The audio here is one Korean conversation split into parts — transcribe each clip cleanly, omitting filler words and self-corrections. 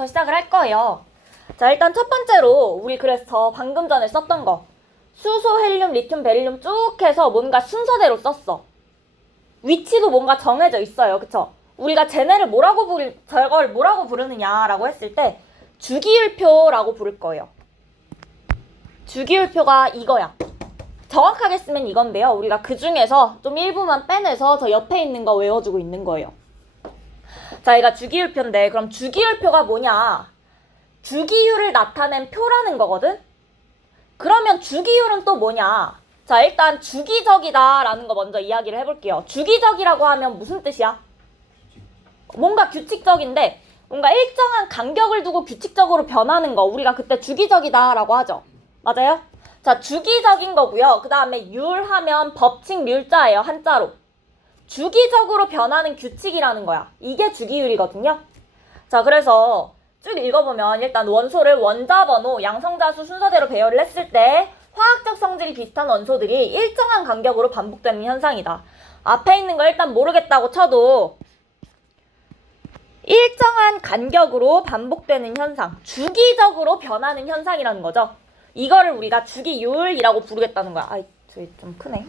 부터 시작을 할 거예요. 자, 일단 첫 번째로 우리 그래서 방금 전에 썼던 거 수소, 헬륨, 리튬, 베릴륨 쭉 해서 뭔가 순서대로 썼어. 위치도 뭔가 정해져 있어요. 그쵸? 우리가 쟤네를 저걸 뭐라고 부르느냐라고 했을 때 주기율표라고 부를 거예요. 주기율표가 이거야. 정확하게 쓰면 이건데요. 우리가 그 중에서 좀 일부만 빼내서 저 옆에 있는 거 외워주고 있는 거예요. 자, 얘가 주기율표인데 그럼 주기율표가 뭐냐? 주기율을 나타낸 표라는 거거든? 그러면 주기율은 또 뭐냐? 자, 일단 주기적이다라는 거 먼저 이야기를 해볼게요. 주기적이라고 하면 무슨 뜻이야? 뭔가 규칙적인데 뭔가 일정한 간격을 두고 규칙적으로 변하는 거 우리가 그때 주기적이다라고 하죠. 맞아요? 자, 주기적인 거고요. 그 다음에 율하면 법칙 률자예요. 한자로. 주기적으로 변하는 규칙이라는 거야. 이게 주기율이거든요. 자, 그래서 쭉 읽어보면 일단 원소를 원자 번호, 양성자수 순서대로 배열을 했을 때 화학적 성질이 비슷한 원소들이 일정한 간격으로 반복되는 현상이다. 앞에 있는 거 일단 모르겠다고 쳐도 일정한 간격으로 반복되는 현상, 주기적으로 변하는 현상이라는 거죠. 이거를 우리가 주기율이라고 부르겠다는 거야. 아이, 저기 좀 크네.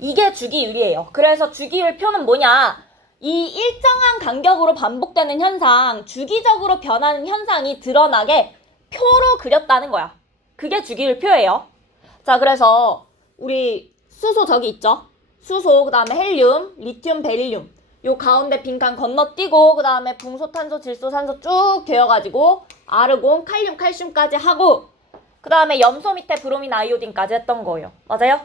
이게 주기율이에요. 그래서 주기율표는 뭐냐? 이 일정한 간격으로 반복되는 현상, 주기적으로 변하는 현상이 드러나게 표로 그렸다는 거야. 그게 주기율표예요. 자, 그래서 우리 수소 저기 있죠? 수소, 그 다음에 헬륨, 리튬, 베릴륨. 요 가운데 빈칸 건너뛰고 그 다음에 붕소, 탄소, 질소, 산소 쭉 되어가지고 아르곤, 칼륨, 칼슘까지 하고 그 다음에 염소 밑에 브로민, 아이오딘까지 했던 거예요. 맞아요?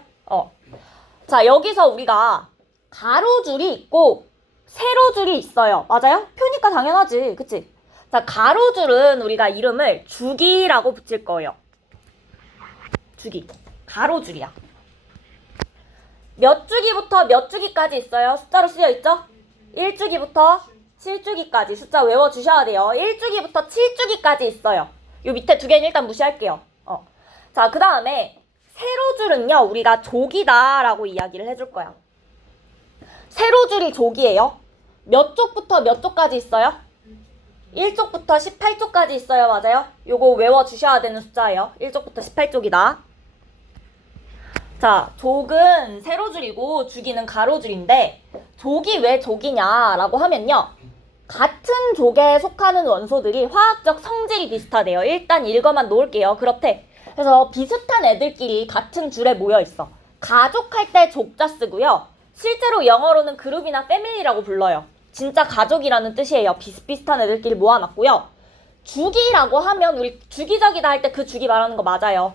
자, 여기서 우리가 가로줄이 있고 세로줄이 있어요. 맞아요? 표니까 당연하지. 그치? 자, 가로줄은 우리가 이름을 주기라고 붙일 거예요. 주기. 가로줄이야. 몇 주기부터 몇 주기까지 있어요? 숫자로 쓰여 있죠? 1주기부터 7주기까지 숫자 외워주셔야 돼요. 1주기부터 7주기까지 있어요. 요 밑에 두 개는 일단 무시할게요. 자, 그 다음에 세로줄은요, 우리가 조기다라고 이야기를 해줄 거야. 세로줄이 조기예요. 몇 쪽부터 몇 쪽까지 있어요? 1쪽부터 18쪽까지 있어요. 맞아요? 요거 외워주셔야 되는 숫자예요. 1쪽부터 18쪽이다. 자, 족은 세로줄이고 주기는 가로줄인데 족이 왜 족이냐라고 하면요. 같은 족에 속하는 원소들이 화학적 성질이 비슷하대요. 일단 읽어만 놓을게요. 그렇대. 그래서 비슷한 애들끼리 같은 줄에 모여있어. 가족할 때 족자 쓰고요. 실제로 영어로는 그룹이나 패밀리라고 불러요. 진짜 가족이라는 뜻이에요. 비슷비슷한 애들끼리 모아놨고요. 주기라고 하면 우리 주기적이다 할 때 그 주기 말하는 거 맞아요.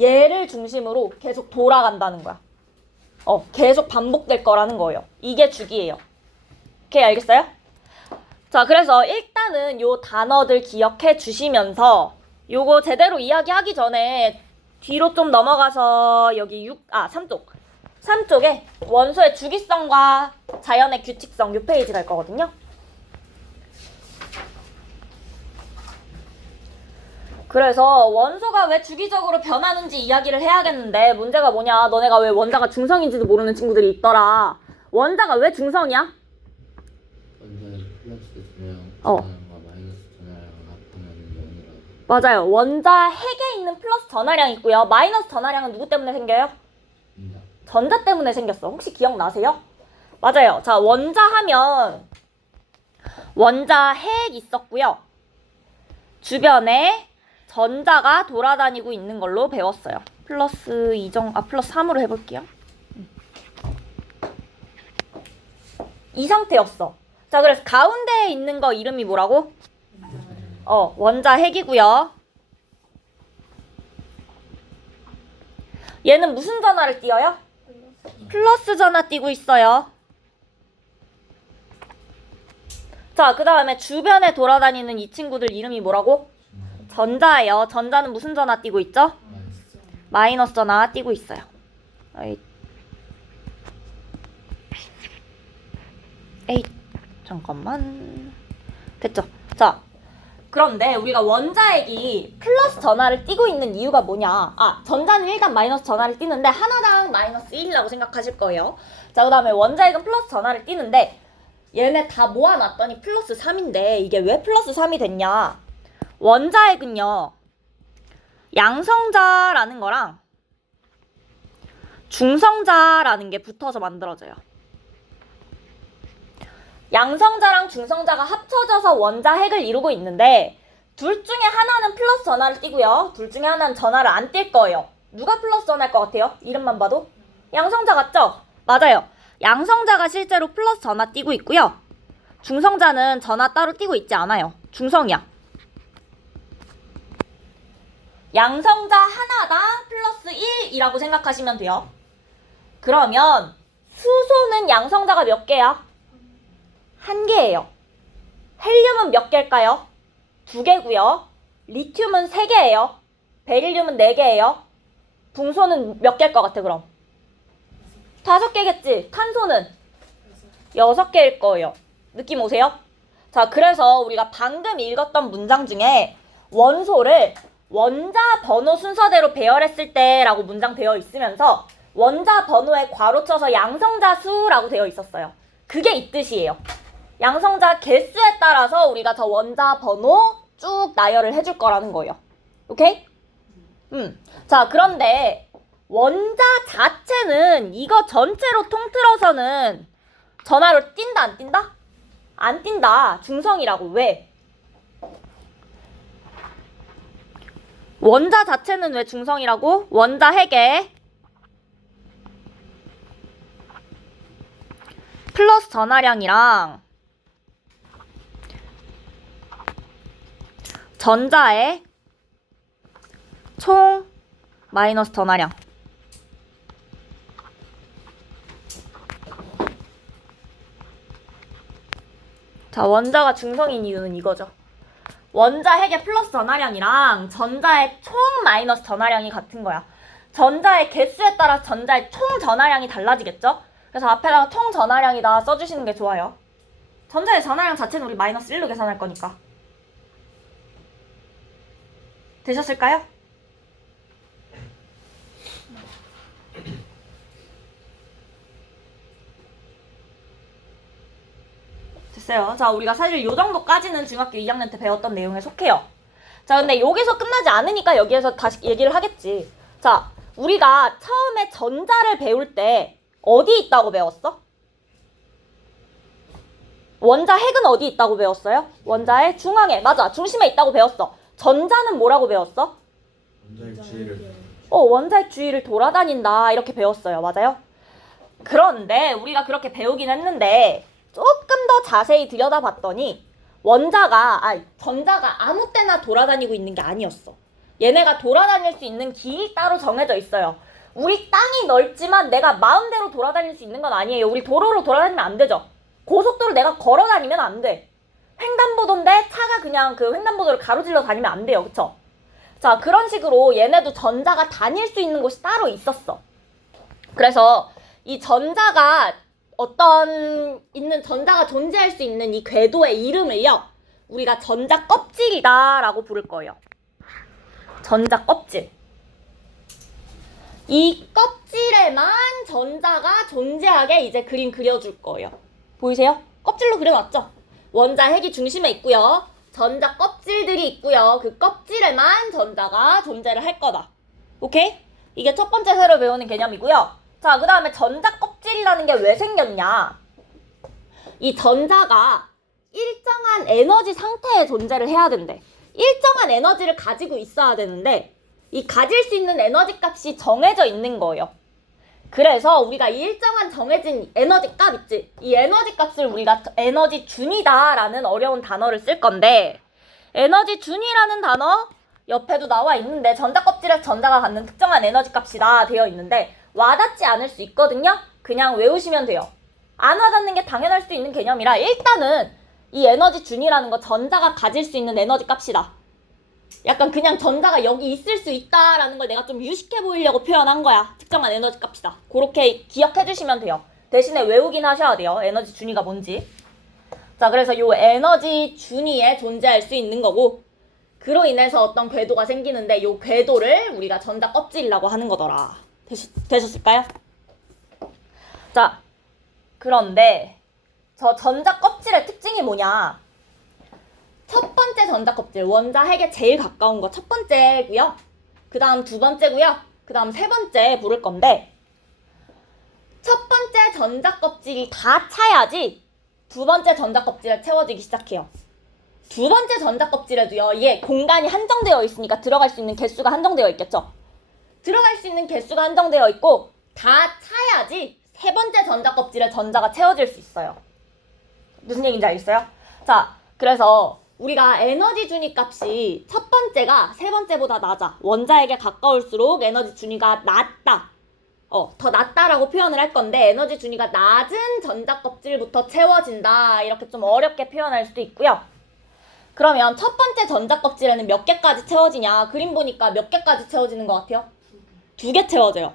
얘를 중심으로 계속 돌아간다는 거야. 계속 반복될 거라는 거예요. 이게 주기예요. 오케이, 알겠어요? 자, 그래서 일단은 요 단어들 기억해 주시면서 요거 제대로 이야기하기 전에 뒤로 좀 넘어가서 여기 3쪽에 원소의 주기성과 자연의 규칙성 요 페이지 갈 거거든요. 그래서 원소가 왜 주기적으로 변하는지 이야기를 해야겠는데 문제가 뭐냐? 너네가 왜 원자가 중성인지도 모르는 친구들이 있더라. 원자가 왜 중성이야? 원자의 플러스 전하량과 마이너스 전하량을 합하면 0이라고. 맞아요. 원자 핵에 있는 플러스 전하량 있고요. 마이너스 전하량은 누구 때문에 생겨요? 전자 때문에 생겼어. 혹시 기억나세요? 맞아요. 자, 원자 하면 원자 핵 있었고요. 주변에 전자가 돌아다니고 있는 걸로 배웠어요. 플러스 3으로 해볼게요. 이 상태였어. 자, 그래서 가운데에 있는 거 이름이 뭐라고? 원자 핵이고요. 얘는 무슨 전하를 띄어요? 플러스 전하 띄고 있어요. 자, 그 다음에 주변에 돌아다니는 이 친구들 이름이 뭐라고? 전자예요. 전자는 무슨 전하 띄고 있죠? 마이너스 전하 띄고 있어요. 에이, 잠깐만. 됐죠? 자, 그런데 우리가 원자핵이 플러스 전하를 띄고 있는 이유가 뭐냐? 전자는 일단 마이너스 전하를 띄는데 하나당 마이너스 1이라고 생각하실 거예요. 자, 그 다음에 원자핵은 플러스 전하를 띄는데 얘네 다 모아놨더니 플러스 3인데 이게 왜 플러스 3이 됐냐? 원자핵은요. 양성자라는 거랑 중성자라는 게 붙어서 만들어져요. 양성자랑 중성자가 합쳐져서 원자핵을 이루고 있는데 둘 중에 하나는 플러스 전하를 띠고요. 둘 중에 하나는 전하를 안 띌 거예요. 누가 플러스 전할 것 같아요? 이름만 봐도? 양성자 같죠? 맞아요. 양성자가 실제로 플러스 전하 띠고 있고요. 중성자는 전하 따로 띠고 있지 않아요. 중성이야. 양성자 하나당 플러스 1이라고 생각하시면 돼요. 그러면 수소는 양성자가 몇 개야? 한 개예요. 헬륨은 몇 개일까요? 2개고요. 리튬은 3개예요. 베릴륨은 4개예요. 붕소는 몇 개일 것 같아 그럼? 5개겠지. 탄소는 6개일 거예요. 느낌 오세요? 자, 그래서 우리가 방금 읽었던 문장 중에 원소를 원자 번호 순서대로 배열했을 때라고 문장 되어 있으면서 원자 번호에 괄호 쳐서 양성자 수라고 되어 있었어요. 그게 이 뜻이에요. 양성자 개수에 따라서 우리가 저 원자 번호 쭉 나열을 해줄 거라는 거예요. 오케이? 자, 그런데 원자 자체는 이거 전체로 통틀어서는 전하로 띈다 안 띈다? 안 띈다. 중성이라고. 왜? 원자 자체는 왜 중성이라고? 원자 핵에 플러스 전하량이랑 전자의 총 마이너스 전하량. 자, 원자가 중성인 이유는 이거죠. 원자 핵의 플러스 전하량이랑 전자의 총 마이너스 전하량이 같은 거야. 전자의 개수에 따라 전자의 총 전하량이 달라지겠죠? 그래서 앞에다가 총 전하량이다 써주시는 게 좋아요. 전자의 전하량 자체는 우리 마이너스 1로 계산할 거니까. 되셨을까요? 됐어요. 자, 우리가 사실 요 정도까지는 중학교 2학년 때 배웠던 내용에 속해요. 자, 근데 여기서 끝나지 않으니까 여기에서 다시 얘기를 하겠지. 자, 우리가 처음에 전자를 배울 때 어디 있다고 배웠어? 원자 핵은 어디 있다고 배웠어요? 원자의 중앙에. 맞아. 중심에 있다고 배웠어. 전자는 뭐라고 배웠어? 원자핵 주위를 돌아다닌다. 이렇게 배웠어요. 맞아요? 그런데 우리가 그렇게 배우긴 했는데 조금 더 자세히 들여다봤더니 전자가 아무 때나 돌아다니고 있는 게 아니었어. 얘네가 돌아다닐 수 있는 길이 따로 정해져 있어요. 우리 땅이 넓지만 내가 마음대로 돌아다닐 수 있는 건 아니에요. 우리 도로로 돌아다니면 안 되죠. 고속도로 내가 걸어 다니면 안 돼. 횡단보도인데 차가 그냥 그 횡단보도를 가로질러 다니면 안 돼요. 그쵸? 자, 그런 식으로 얘네도 전자가 다닐 수 있는 곳이 따로 있었어. 그래서 이 전자가 전자가 존재할 수 있는 이 궤도의 이름을요, 우리가 전자 껍질이다 라고 부를 거예요. 전자 껍질. 이 껍질에만 전자가 존재하게 이제 그림 그려줄 거예요. 보이세요? 껍질로 그려놨죠? 원자 핵이 중심에 있고요. 전자 껍질들이 있고요. 그 껍질에만 전자가 존재를 할 거다. 오케이? 이게 첫 번째 새로 배우는 개념이고요. 자, 그 다음에 전자 껍질이라는 게 왜 생겼냐? 이 전자가 일정한 에너지 상태에 존재를 해야 된대. 일정한 에너지를 가지고 있어야 되는데 이 가질 수 있는 에너지 값이 정해져 있는 거예요. 그래서 우리가 이 일정한 정해진 에너지 값 있지? 이 에너지 값을 우리가 에너지 준이다 라는 어려운 단어를 쓸 건데, 에너지 준이라는 단어 옆에도 나와 있는데 전자 껍질에서 전자가 갖는 특정한 에너지 값이다 되어 있는데 와닿지 않을 수 있거든요? 그냥 외우시면 돼요. 안 와닿는 게 당연할 수 있는 개념이라 일단은 이 에너지 준이라는 거 전자가 가질 수 있는 에너지 값이다. 약간 그냥 전자가 여기 있을 수 있다라는 걸 내가 좀 유식해 보이려고 표현한 거야. 특정한 에너지 값이다. 그렇게 기억해 주시면 돼요. 대신에 외우긴 하셔야 돼요. 에너지 준위가 뭔지. 자, 그래서 요 에너지 준위에 존재할 수 있는 거고, 그로 인해서 어떤 궤도가 생기는데 요 궤도를 우리가 전자 껍질이라고 하는 거더라. 되셨을까요? 자, 그런데 저 전자 껍질의 특징이 뭐냐? 첫 번째 전자 껍질, 원자 핵에 제일 가까운 거 첫 번째고요. 그 다음 두 번째고요. 그 다음 세 번째 부를 건데, 첫 번째 전자 껍질이 다 차야지 두 번째 전자 껍질에 채워지기 시작해요. 두 번째 전자 껍질에도요, 이게 공간이 한정되어 있으니까 들어갈 수 있는 개수가 한정되어 있겠죠. 들어갈 수 있는 개수가 한정되어 있고 다 차야지 세 번째 전자 껍질에 전자가 채워질 수 있어요. 무슨 얘기인지 알겠어요? 자, 그래서 우리가 에너지 준위 값이 첫 번째가 세 번째보다 낮아. 원자에게 가까울수록 에너지 준위가 낮다. 더 낮다라고 표현을 할 건데, 에너지 준위가 낮은 전자 껍질부터 채워진다. 이렇게 좀 어렵게 표현할 수도 있고요. 그러면 첫 번째 전자 껍질에는 몇 개까지 채워지냐? 그림 보니까 몇 개까지 채워지는 것 같아요? 2개 채워져요.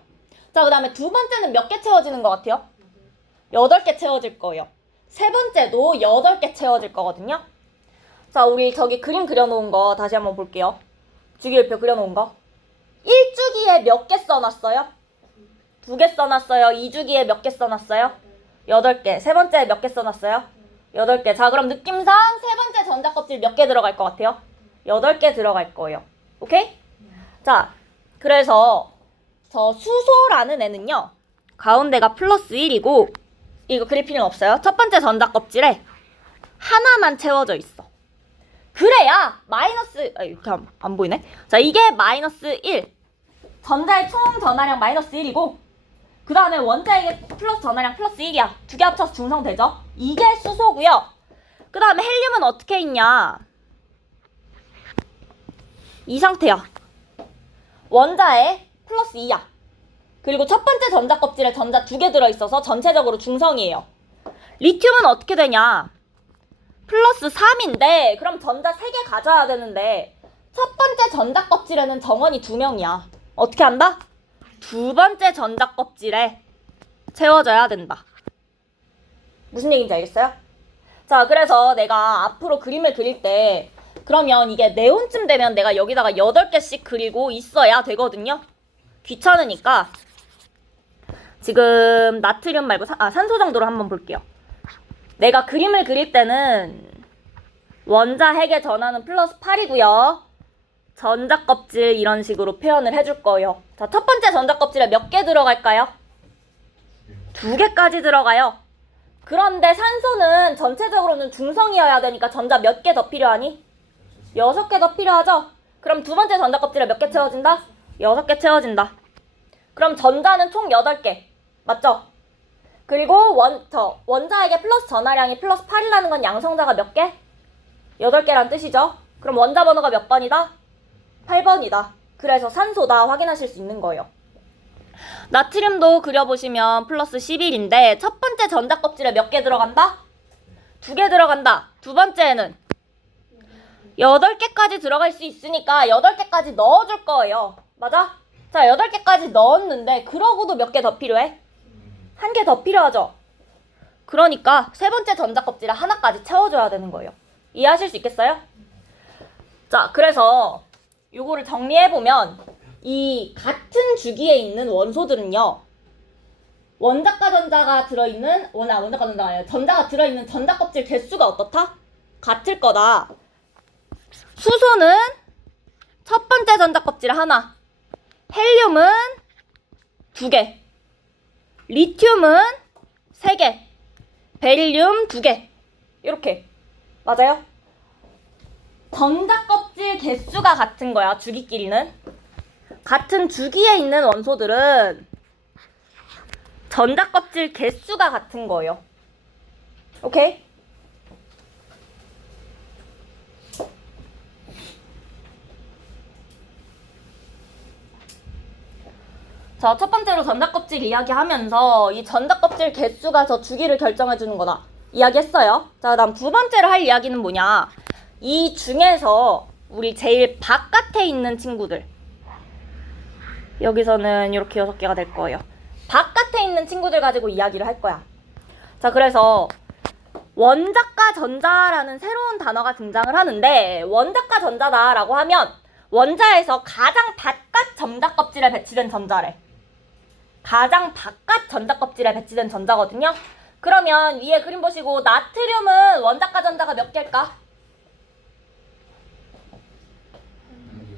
자, 그 다음에 두 번째는 몇 개 채워지는 것 같아요? 8개 채워질 거예요. 세 번째도 8개 채워질 거거든요. 자, 우리 저기 그림 그려놓은 거 다시 한번 볼게요. 주기율표 그려놓은 거. 1주기에 몇 개 써놨어요? 2개 써놨어요. 2주기에 몇 개 써놨어요? 8개. 세 번째에 몇 개 써놨어요? 8개. 자, 그럼 느낌상 세 번째 전자 껍질 몇 개 들어갈 것 같아요? 8개 들어갈 거예요. 오케이? 자, 그래서 저 수소라는 애는요, 가운데가 플러스 1이고, 이거 그릴 필요는 없어요. 첫 번째 전자 껍질에 하나만 채워져 있어. 그래야 마이너스, 이렇게 안 보이네. 자, 이게 마이너스 1. 전자의 총 전하량 마이너스 1이고, 그 다음에 원자에게 플러스 전하량 플러스 1이야. 두 개 합쳐서 중성되죠? 이게 수소고요. 그 다음에 헬륨은 어떻게 있냐? 이 상태야. 원자에 플러스 2야. 그리고 첫 번째 전자 껍질에 전자 2개 들어있어서 전체적으로 중성이에요. 리튬은 어떻게 되냐? 플러스 3인데 그럼 전자 3개 가져야 되는데 첫 번째 전자 껍질에는 정원이 2명이야. 어떻게 한다? 두 번째 전자 껍질에 채워져야 된다. 무슨 얘기인지 알겠어요? 자, 그래서 내가 앞으로 그림을 그릴 때 그러면 이게 네온쯤 되면 내가 여기다가 8개씩 그리고 있어야 되거든요. 귀찮으니까 지금 나트륨 말고 산소 정도로 한번 볼게요. 내가 그림을 그릴 때는 원자 핵의 전하는 플러스 8이고요. 전자 껍질 이런 식으로 표현을 해줄 거예요. 자, 첫 번째 전자 껍질에 몇 개 들어갈까요? 2개까지 들어가요. 그런데 산소는 전체적으로는 중성이어야 되니까 전자 몇 개 더 필요하니? 6개 더 필요하죠? 그럼 두 번째 전자 껍질에 몇 개 채워진다? 6개 채워진다. 그럼 전자는 총 8개. 맞죠? 그리고 원자에게 플러스 전하량이 플러스 8이라는 건 양성자가 몇 개? 8개란 뜻이죠? 그럼 원자 번호가 몇 번이다? 8번이다. 그래서 산소다 확인하실 수 있는 거예요. 나트륨도 그려보시면 플러스 11인데 첫 번째 전자 껍질에 몇 개 들어간다? 2개 들어간다. 두 번째에는 8개까지 들어갈 수 있으니까 8개까지 넣어줄 거예요. 맞아? 자, 8개까지 넣었는데 그러고도 몇 개 더 필요해? 1개 더 필요하죠? 그러니까 세 번째 전자 껍질에 하나까지 채워줘야 되는 거예요. 이해하실 수 있겠어요? 자, 그래서 요거를 정리해보면 이 같은 주기에 있는 원소들은요, 원자과 전자가 들어있는 원자과 전자가 아니라 전자가 들어있는 전자 껍질 개수가 어떻다? 같을 거다. 수소는 첫 번째 전자 껍질 하나, 헬륨은 2개, 리튬은 3개, 베릴륨 2개. 이렇게. 맞아요? 전자 껍질 개수가 같은 거야, 주기끼리는. 같은 주기에 있는 원소들은 전자 껍질 개수가 같은 거예요. 오케이? 자, 첫 번째로 전자 껍질 이야기하면서 이 전자 껍질 개수가 저 주기를 결정해주는 거다. 이야기했어요. 자, 그다음 두 번째로 할 이야기는 뭐냐? 이 중에서 우리 제일 바깥에 있는 친구들. 여기서는 이렇게 6개가 될 거예요. 바깥에 있는 친구들 가지고 이야기를 할 거야. 자, 그래서 원자과 전자라는 새로운 단어가 등장을 하는데, 원자과 전자다라고 하면 원자에서 가장 바깥 전자 껍질에 배치된 전자래. 가장 바깥 전자 껍질에 배치된 전자거든요. 그러면 위에 그림 보시고 나트륨은 원자과 전자가 몇 개일까?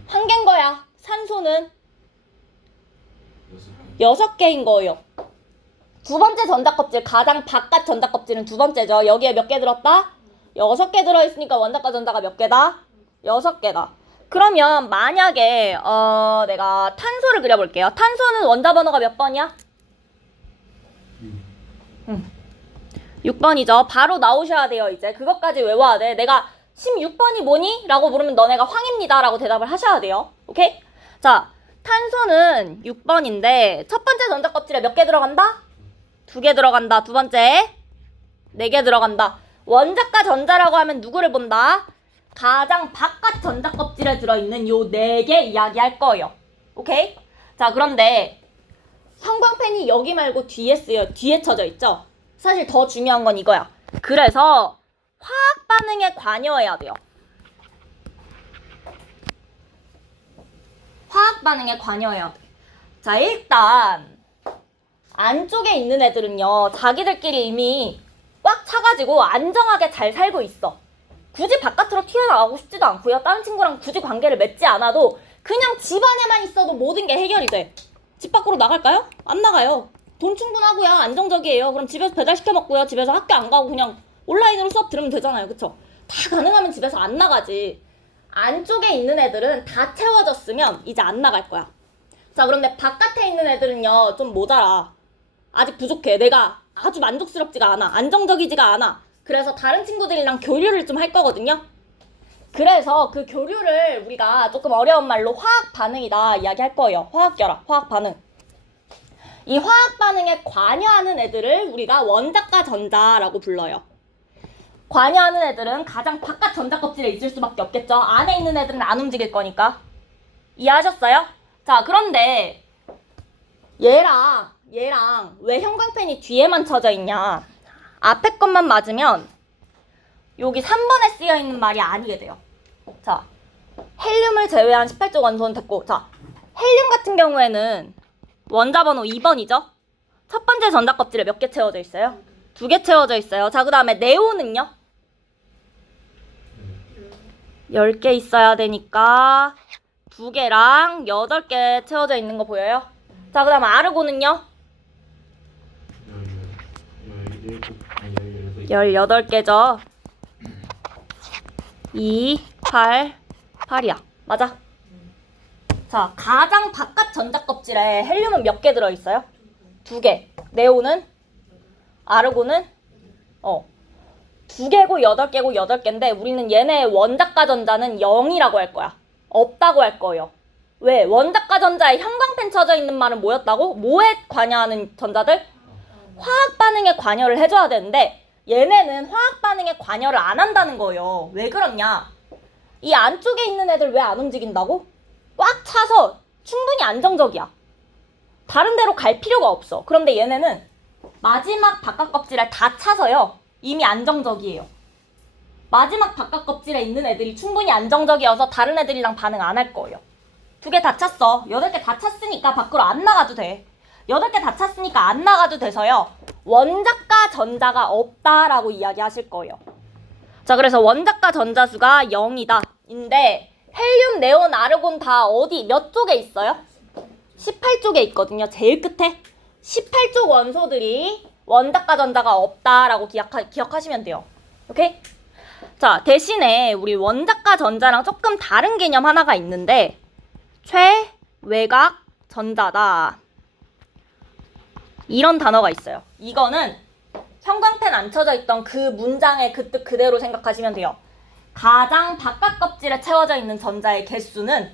한 개인 거야. 산소는 6개인 거예요. 두 번째 전자껍질, 가장 바깥 전자껍질은 두 번째죠. 여기에 몇 개 들었다? 6개 들어있으니까 원자과 전자가 몇 개다? 6개다. 그러면 만약에 내가 탄소를 그려볼게요. 탄소는 원자 번호가 몇 번이야? 6번이죠. 바로 나오셔야 돼요. 이제 그것까지 외워야 돼. 내가 16번이 뭐니? 라고 물으면 너네가 황입니다 라고 대답을 하셔야 돼요. 오케이? 자, 탄소는 6번인데 첫 번째 전자껍질에 몇 개 들어간다? 2개 들어간다. 두 번째 4개 들어간다. 원자과 전자라고 하면 누구를 본다? 가장 바깥 전자껍질에 들어있는 요 4개 이야기할 거예요. 오케이? 자, 그런데 형광펜이 여기 말고 뒤에 쳐져 있죠? 사실 더 중요한 건 이거야. 그래서 화학 반응에 관여해야 돼요. 화학 반응에 관여해야 돼. 자, 일단 안쪽에 있는 애들은요, 자기들끼리 이미 꽉 차가지고 안정하게 잘 살고 있어. 굳이 바깥으로 튀어나가고 싶지도 않고요. 다른 친구랑 굳이 관계를 맺지 않아도 그냥 집 안에만 있어도 모든 게 해결이 돼. 집 밖으로 나갈까요? 안 나가요. 돈 충분하고요. 안정적이에요. 그럼 집에서 배달시켜 먹고요. 집에서 학교 안 가고 그냥 온라인으로 수업 들으면 되잖아요. 그쵸? 다 가능하면 집에서 안 나가지. 안쪽에 있는 애들은 다 채워졌으면 이제 안 나갈 거야. 자, 그런데 바깥에 있는 애들은요, 좀 모자라. 아직 부족해. 내가 아주 만족스럽지가 않아. 안정적이지가 않아. 그래서 다른 친구들이랑 교류를 좀 할 거거든요. 그래서 그 교류를 우리가 조금 어려운 말로 화학 반응이다 이야기할 거예요. 화학 결합, 화학 반응. 이 화학 반응에 관여하는 애들을 우리가 원자과 전자라고 불러요. 관여하는 애들은 가장 바깥 전자 껍질에 있을 수밖에 없겠죠. 안에 있는 애들은 안 움직일 거니까. 이해하셨어요? 자, 그런데 얘랑 왜 형광펜이 뒤에만 쳐져 있냐? 앞에 것만 맞으면 여기 3번에 쓰여 있는 말이 아니게 돼요. 자, 헬륨을 제외한 18조 원소는 됐고, 자, 헬륨 같은 경우에는 원자 번호 2번이죠? 첫 번째 전자 껍질에 몇 개 채워져 있어요? 2개 채워져 있어요. 자, 그 다음에 네온은요? 10개 있어야 되니까 2개랑 8개 채워져 있는 거 보여요? 자, 그 다음에 아르곤은요? 18개죠. 2, 8, 8이야. 맞아? 자, 가장 바깥 전자 껍질에 헬륨은 몇 개 들어있어요? 2개. 네온은? 아르곤은? 2개고 8개고 8개인데 우리는 얘네 원자과 전자는 0이라고 할 거야. 없다고 할 거예요. 왜? 원자과 전자에 형광펜 쳐져 있는 말은 뭐였다고? 뭐에 관여하는 전자들? 화학 반응에 관여를 해줘야 되는데 얘네는 화학 반응에 관여를 안 한다는 거예요. 왜 그러냐? 이 안쪽에 있는 애들 왜 안 움직인다고? 꽉 차서 충분히 안정적이야. 다른 데로 갈 필요가 없어. 그런데 얘네는 마지막 바깥 껍질에 다 차서요. 이미 안정적이에요. 마지막 바깥 껍질에 있는 애들이 충분히 안정적이어서 다른 애들이랑 반응 안 할 거예요. 2개 다 찼어. 8개 다 찼으니까 밖으로 안 나가도 돼. 8개 다 찼으니까 안 나가도 돼서요. 원자과 전자가 없다라고 이야기하실 거예요. 자, 그래서 원자과 전자수가 0이다. 인데 헬륨, 네온, 아르곤 다 어디 몇 쪽에 있어요? 18쪽에 있거든요. 제일 끝에 18쪽 원소들이 원자과 전자가 없다라고 기억하시면 돼요. 오케이? 자, 대신에 우리 원자과 전자랑 조금 다른 개념 하나가 있는데 최외곽 전자다. 이런 단어가 있어요. 이거는 형광펜 안 쳐져 있던 그 문장의 그 뜻 그대로 생각하시면 돼요. 가장 바깥 껍질에 채워져 있는 전자의 개수는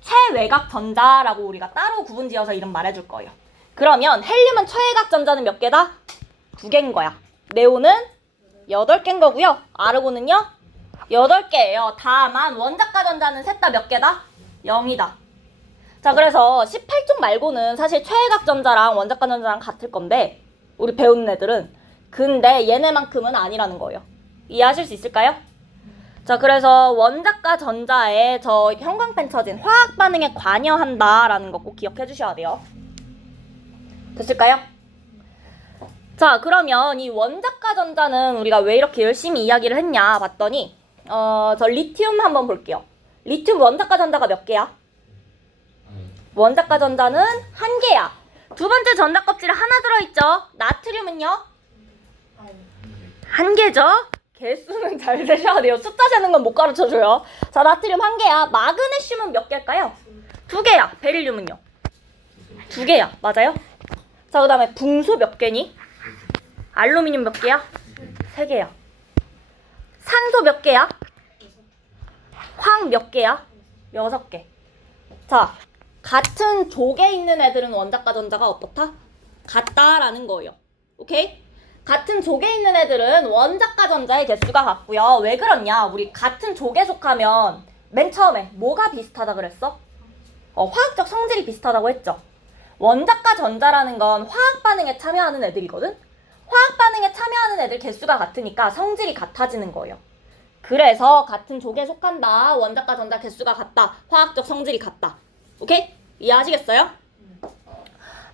최외곽 전자라고 우리가 따로 구분지어서 이름 말해줄 거예요. 그러면 헬륨은 최외곽 전자는 몇 개다? 2개인 거야. 네온은 8개인 거고요. 아르곤은요? 8개예요. 다만 원자과 전자는 셋 다 몇 개다? 0이다. 자, 그래서 18쪽 말고는 사실 최외곽 전자랑 원자과 전자랑 같을 건데 우리 배우는 애들은 근데 얘네만큼은 아니라는 거예요. 이해하실 수 있을까요? 자, 그래서 원자과 전자에 저 형광펜 쳐진 화학 반응에 관여한다라는 거 꼭 기억해 주셔야 돼요. 됐을까요? 자, 그러면 이 원자과 전자는 우리가 왜 이렇게 열심히 이야기를 했냐 봤더니 저 리튬 한번 볼게요. 리튬 원자과 전자가 몇 개야? 원자과 전자는 한 개야. 두 번째 전자 껍질에 하나 들어있죠. 나트륨은요? 한 개죠. 개수는 잘 되셔야 돼요. 숫자 세는 건 못 가르쳐줘요. 자, 나트륨 한 개야. 마그네슘은 몇 개일까요? 두 개야. 베릴륨은요? 두 개야. 맞아요? 자, 그 다음에 붕소 몇 개니? 알루미늄 몇 개야? 세 개야. 산소 몇 개야? 황 몇 개야? 6개. 자, 같은 족에 있는 애들은 원자과 전자가 어떻다? 같다라는 거예요. 오케이? 같은 족에 있는 애들은 원자과 전자의 개수가 같고요. 왜 그렇냐? 우리 같은 족에 속하면 맨 처음에 뭐가 비슷하다 그랬어? 화학적 성질이 비슷하다고 했죠. 원자과 전자라는 건 화학 반응에 참여하는 애들이거든? 화학 반응에 참여하는 애들 개수가 같으니까 성질이 같아지는 거예요. 그래서 같은 족에 속한다. 원자과 전자 개수가 같다. 화학적 성질이 같다. 오케이? 이해하시겠어요?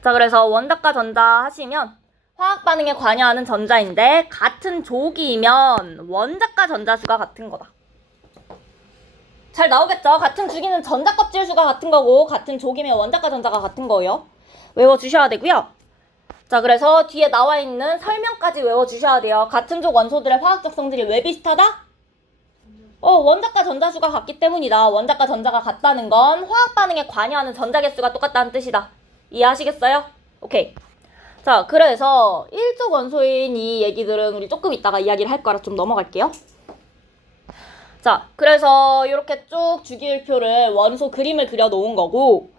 자, 그래서 원자과 전자 하시면 화학 반응에 관여하는 전자인데 같은 족이면 원자과 전자수가 같은 거다. 잘 나오겠죠? 같은 주기는 전자 껍질 수가 같은 거고 같은 족이면 원자과 전자가 같은 거예요. 외워주셔야 되고요. 자, 그래서 뒤에 나와 있는 설명까지 외워주셔야 돼요. 같은 족 원소들의 화학적 성질이 왜 비슷하다? 원자과 전자수가 같기 때문이다. 원자과 전자가 같다는 건 화학 반응에 관여하는 전자 개수가 똑같다는 뜻이다. 이해하시겠어요? 오케이. 자, 그래서 1족 원소인 이 얘기들은 우리 조금 이따가 이야기를 할 거라 좀 넘어갈게요. 자, 그래서 이렇게 쭉 주기율표를 원소 그림을 그려 놓은 거고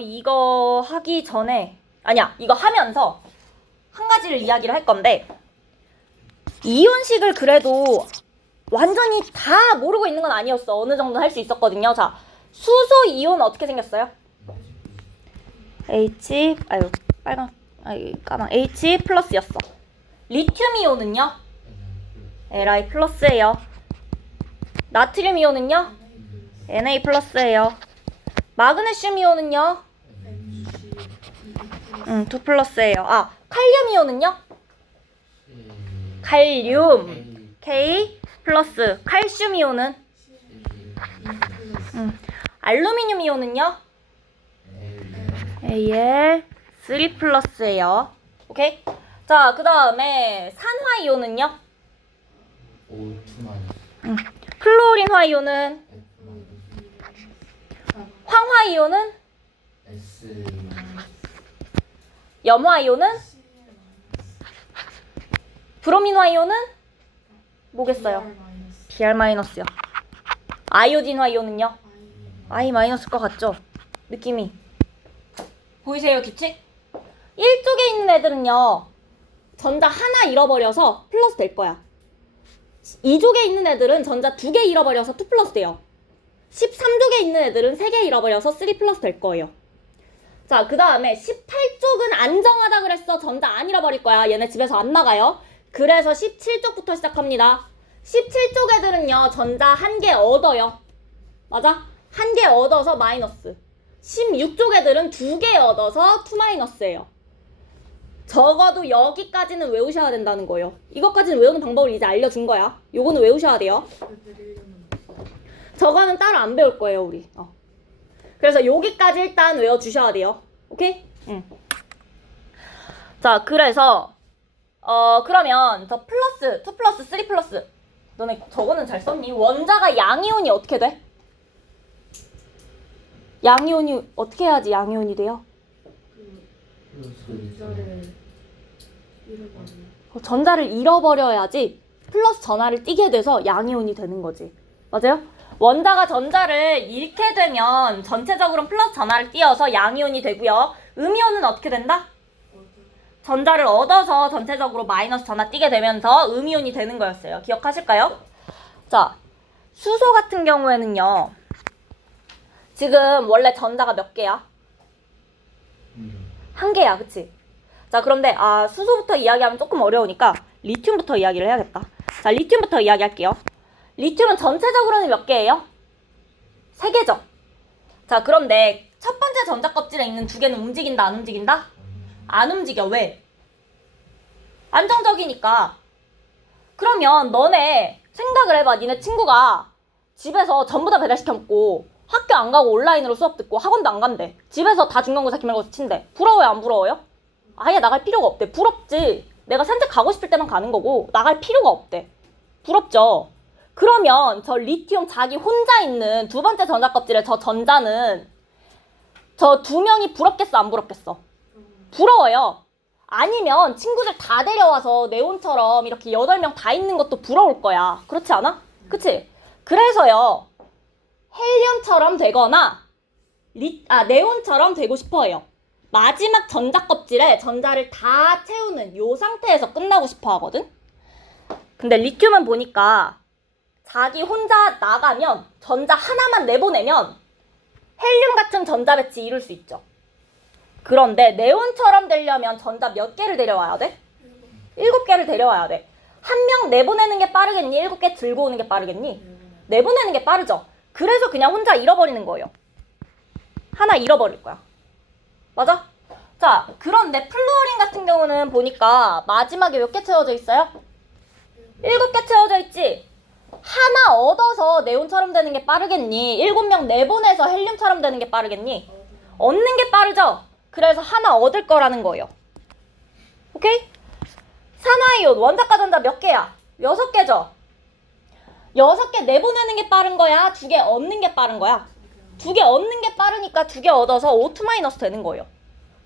이거 하기 전에 아니야, 이거 하면서 한 가지를 이야기를 할 건데 이온식을 그래도 완전히 다 모르고 있는 건 아니었어. 어느 정도 할 수 있었거든요. 자, 수소 이온 어떻게 생겼어요? 까만 H 플러스였어. 리튬 이온은요? Li 플러스예요. 나트륨 이온은요? Na 플러스예요. 마그네슘 이온은요? 2 플러스예요. 칼륨 이온은요? 칼륨 K 플러스. 칼슘 이온은? 알루미늄 이온은요? Al 3 플러스예요. 오케이? 자, 그 다음에 산화 이온은요? 플로린 화 이온은? 황화 이온은? 염화 이온은? 브로민 화 이온은? 뭐겠어요? Br-요. 아이오딘 화 이온은요? I-것 같죠? 느낌이. 보이세요, 규칙? 1쪽에 있는 애들은요, 전자 하나 잃어버려서 플러스 될 거야. 2쪽에 있는 애들은 전자 2개 잃어버려서 2 플러스 돼요. 13쪽에 있는 애들은 3개 잃어버려서 3 플러스 될 거예요. 자, 그 다음에 18쪽은 안정하다 그랬어. 전자 안 잃어버릴 거야. 얘네 집에서 안 나가요. 그래서 17쪽부터 시작합니다. 17쪽 애들은요, 전자 1개 얻어요. 맞아? 1개 얻어서 마이너스. 16쪽 애들은 2개 얻어서 2 마이너스예요. 적어도 여기까지는 외우셔야 된다는 거예요. 이것까지는 외우는 방법을 이제 알려준 거야. 요거는 외우셔야 돼요. 저거는 따로 안 배울 거예요, 우리. 그래서 여기까지 일단 외워주셔야 돼요. 오케이? 응. 자, 그래서 그러면 저 플러스, 2 플러스, 3 플러스. 너네 저거는 잘 썼니? 원자가 양이온이 어떻게 돼? 양이온이 어떻게 해야지 양이온이 돼요? 전자를 잃어버려야지 플러스 전하를 띠게 돼서 양이온이 되는 거지. 맞아요? 원자가 전자를 잃게 되면 전체적으로 플러스 전하를 띄어서 양이온이 되고요. 음이온은 어떻게 된다? 전자를 얻어서 전체적으로 마이너스 전하 띄게 되면서 음이온이 되는 거였어요. 기억하실까요? 자, 수소 같은 경우에는요. 지금 원래 전자가 몇 개야? 1개야, 그치? 자, 그런데 수소부터 이야기하면 조금 어려우니까 리튬부터 이야기를 해야겠다. 자, 리튬부터 이야기할게요. 리튬은 전체적으로는 몇 개예요? 3개죠. 자, 그런데 첫 번째 전자 껍질에 있는 2개는 움직인다, 안 움직인다? 안 움직여. 왜? 안정적이니까. 그러면 너네 생각을 해봐. 니네 친구가 집에서 전부 다 배달시켜 먹고 학교 안 가고 온라인으로 수업 듣고 학원도 안 간대. 집에서 다 중간고사 기말고사 친대. 부러워요, 안 부러워요? 아예 나갈 필요가 없대. 부럽지. 내가 산책 가고 싶을 때만 가는 거고 나갈 필요가 없대. 부럽죠? 그러면 저 리튬 자기 혼자 있는 두 번째 전자껍질의 저 전자는 저 두 명이 부럽겠어, 안 부럽겠어? 부러워요. 아니면 친구들 다 데려와서 네온처럼 이렇게 8명 다 있는 것도 부러울 거야. 그렇지 않아? 그치? 그래서요. 헬륨처럼 되거나 네온처럼 되고 싶어요. 마지막 전자껍질에 전자를 다 채우는 요 상태에서 끝나고 싶어 하거든? 근데 리튬은 보니까 자기 혼자 나가면 전자 하나만 내보내면 헬륨 같은 전자 배치 이룰 수 있죠. 그런데 네온처럼 되려면 전자 몇 개를 데려와야 돼? 7개를 데려와야 돼. 한 명 내보내는 게 빠르겠니? 7개 들고 오는 게 빠르겠니? 내보내는 게 빠르죠. 그래서 그냥 혼자 잃어버리는 거예요. 하나 잃어버릴 거야. 맞아? 자, 그런데 플루어린 같은 경우는 보니까 마지막에 몇 개 채워져 있어요? 7개 채워져 있지? 하나 얻어서 네온처럼 되는 게 빠르겠니? 7명 내보내서 헬륨처럼 되는 게 빠르겠니? 얻는 게 빠르죠? 그래서 하나 얻을 거라는 거예요. 오케이? 산화이온 원자과 전자 몇 개야? 6개죠? 6개 내보내는 게 빠른 거야? 2개 얻는 게 빠른 거야? 2개 얻는 게 빠르니까 2개 얻어서 O2- 되는 거예요.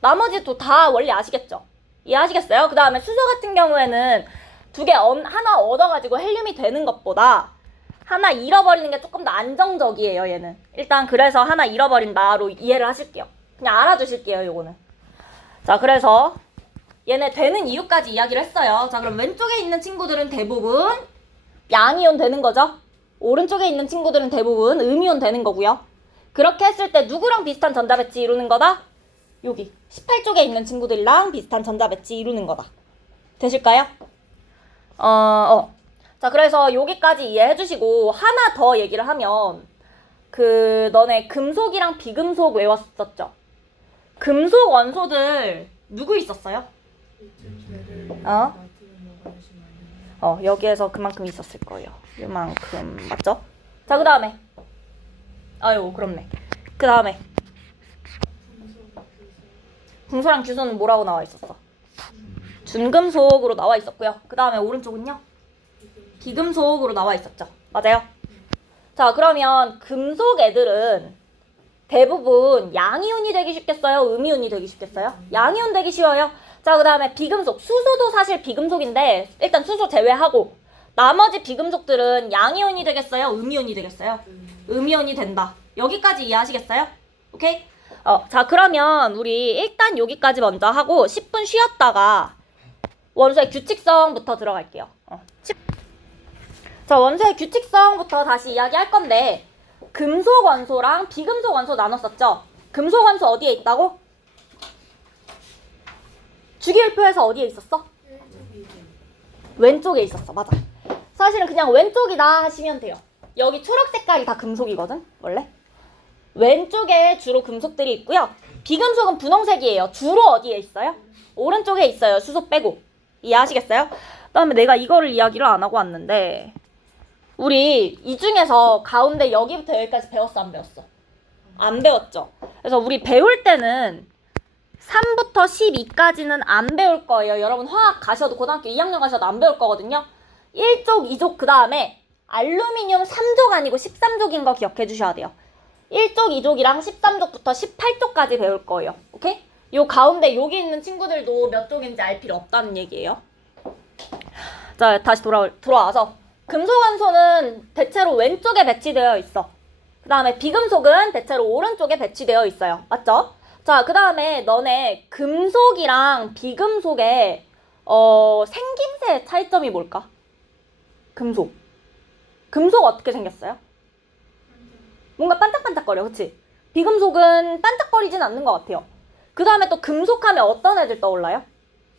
나머지도 다 원리 아시겠죠? 이해하시겠어요? 그 다음에 수소 같은 경우에는 하나 얻어가지고 헬륨이 되는 것보다 하나 잃어버리는 게 조금 더 안정적이에요, 얘는. 일단 그래서 하나 잃어버린다로 이해를 하실게요. 그냥 알아주실게요, 요거는. 자, 그래서 얘네 되는 이유까지 이야기를 했어요. 자, 그럼 왼쪽에 있는 친구들은 대부분 양이온 되는 거죠? 오른쪽에 있는 친구들은 대부분 음이온 되는 거고요. 그렇게 했을 때 누구랑 비슷한 전자 배치 이루는 거다? 여기 18쪽에 있는 친구들이랑 비슷한 전자 배치 이루는 거다. 되실까요? 자, 그래서 여기까지 이해해 주시고 하나 더 얘기를 하면 너네 금속이랑 비금속 외웠었죠? 금속 원소들 누구 있었어요? 여기에서 그만큼 있었을 거예요. 이만큼 맞죠? 자, 그 다음에 아유, 그렇네. 그 다음에 궁소랑 규소는 뭐라고 나와 있었어? 준금속으로 나와 있었고요. 그 다음에 오른쪽은요? 비금속으로 나와 있었죠. 맞아요? 자, 그러면 금속 애들은 대부분 양이온이 되기 쉽겠어요? 음이온이 되기 쉽겠어요? 양이온 되기 쉬워요. 자, 그 다음에 비금속. 수소도 사실 비금속인데 일단 수소 제외하고 나머지 비금속들은 양이온이 되겠어요? 음이온이 되겠어요? 음이온이 된다. 여기까지 이해하시겠어요? 오케이? 자, 그러면 우리 일단 여기까지 먼저 하고 10분 쉬었다가 원소의 규칙성부터 들어갈게요. 자, 원소의 규칙성부터 다시 이야기할 건데 금속 원소랑 비금속 원소 나눴었죠? 금속 원소 어디에 있다고? 주기율표에서 어디에 있었어? 왼쪽에 있었어. 맞아. 사실은 그냥 왼쪽이다 하시면 돼요. 여기 초록 색깔이 다 금속이거든, 원래. 왼쪽에 주로 금속들이 있고요. 비금속은 분홍색이에요. 주로 어디에 있어요? 오른쪽에 있어요. 수소 빼고. 이해하시겠어요? 그다음에 내가 이거를 이야기를 안 하고 왔는데 우리 이 중에서 가운데 여기부터 여기까지 배웠어, 안 배웠어? 안 배웠죠? 그래서 우리 배울 때는 3부터 12까지는 안 배울 거예요. 여러분 화학 가셔도 고등학교 2학년 가셔도 안 배울 거거든요. 1족, 2족 그 다음에 알루미늄 3족 아니고 13족인 거 기억해 주셔야 돼요. 1족, 2족이랑 13족부터 18족까지 배울 거예요. 오케이? 요 가운데 여기 있는 친구들도 몇 족인지 알 필요 없다는 얘기예요. 자, 다시 돌아와서 금속원소는 대체로 왼쪽에 배치되어 있어. 그 다음에 비금속은 대체로 오른쪽에 배치되어 있어요. 맞죠? 자, 그 다음에 너네 금속이랑 비금속의 생김새 차이점이 뭘까? 금속 어떻게 생겼어요? 뭔가 반짝반짝거려, 그치? 비금속은 반짝거리진 않는 것 같아요. 그 다음에 또 금속하면 어떤 애들 떠올라요?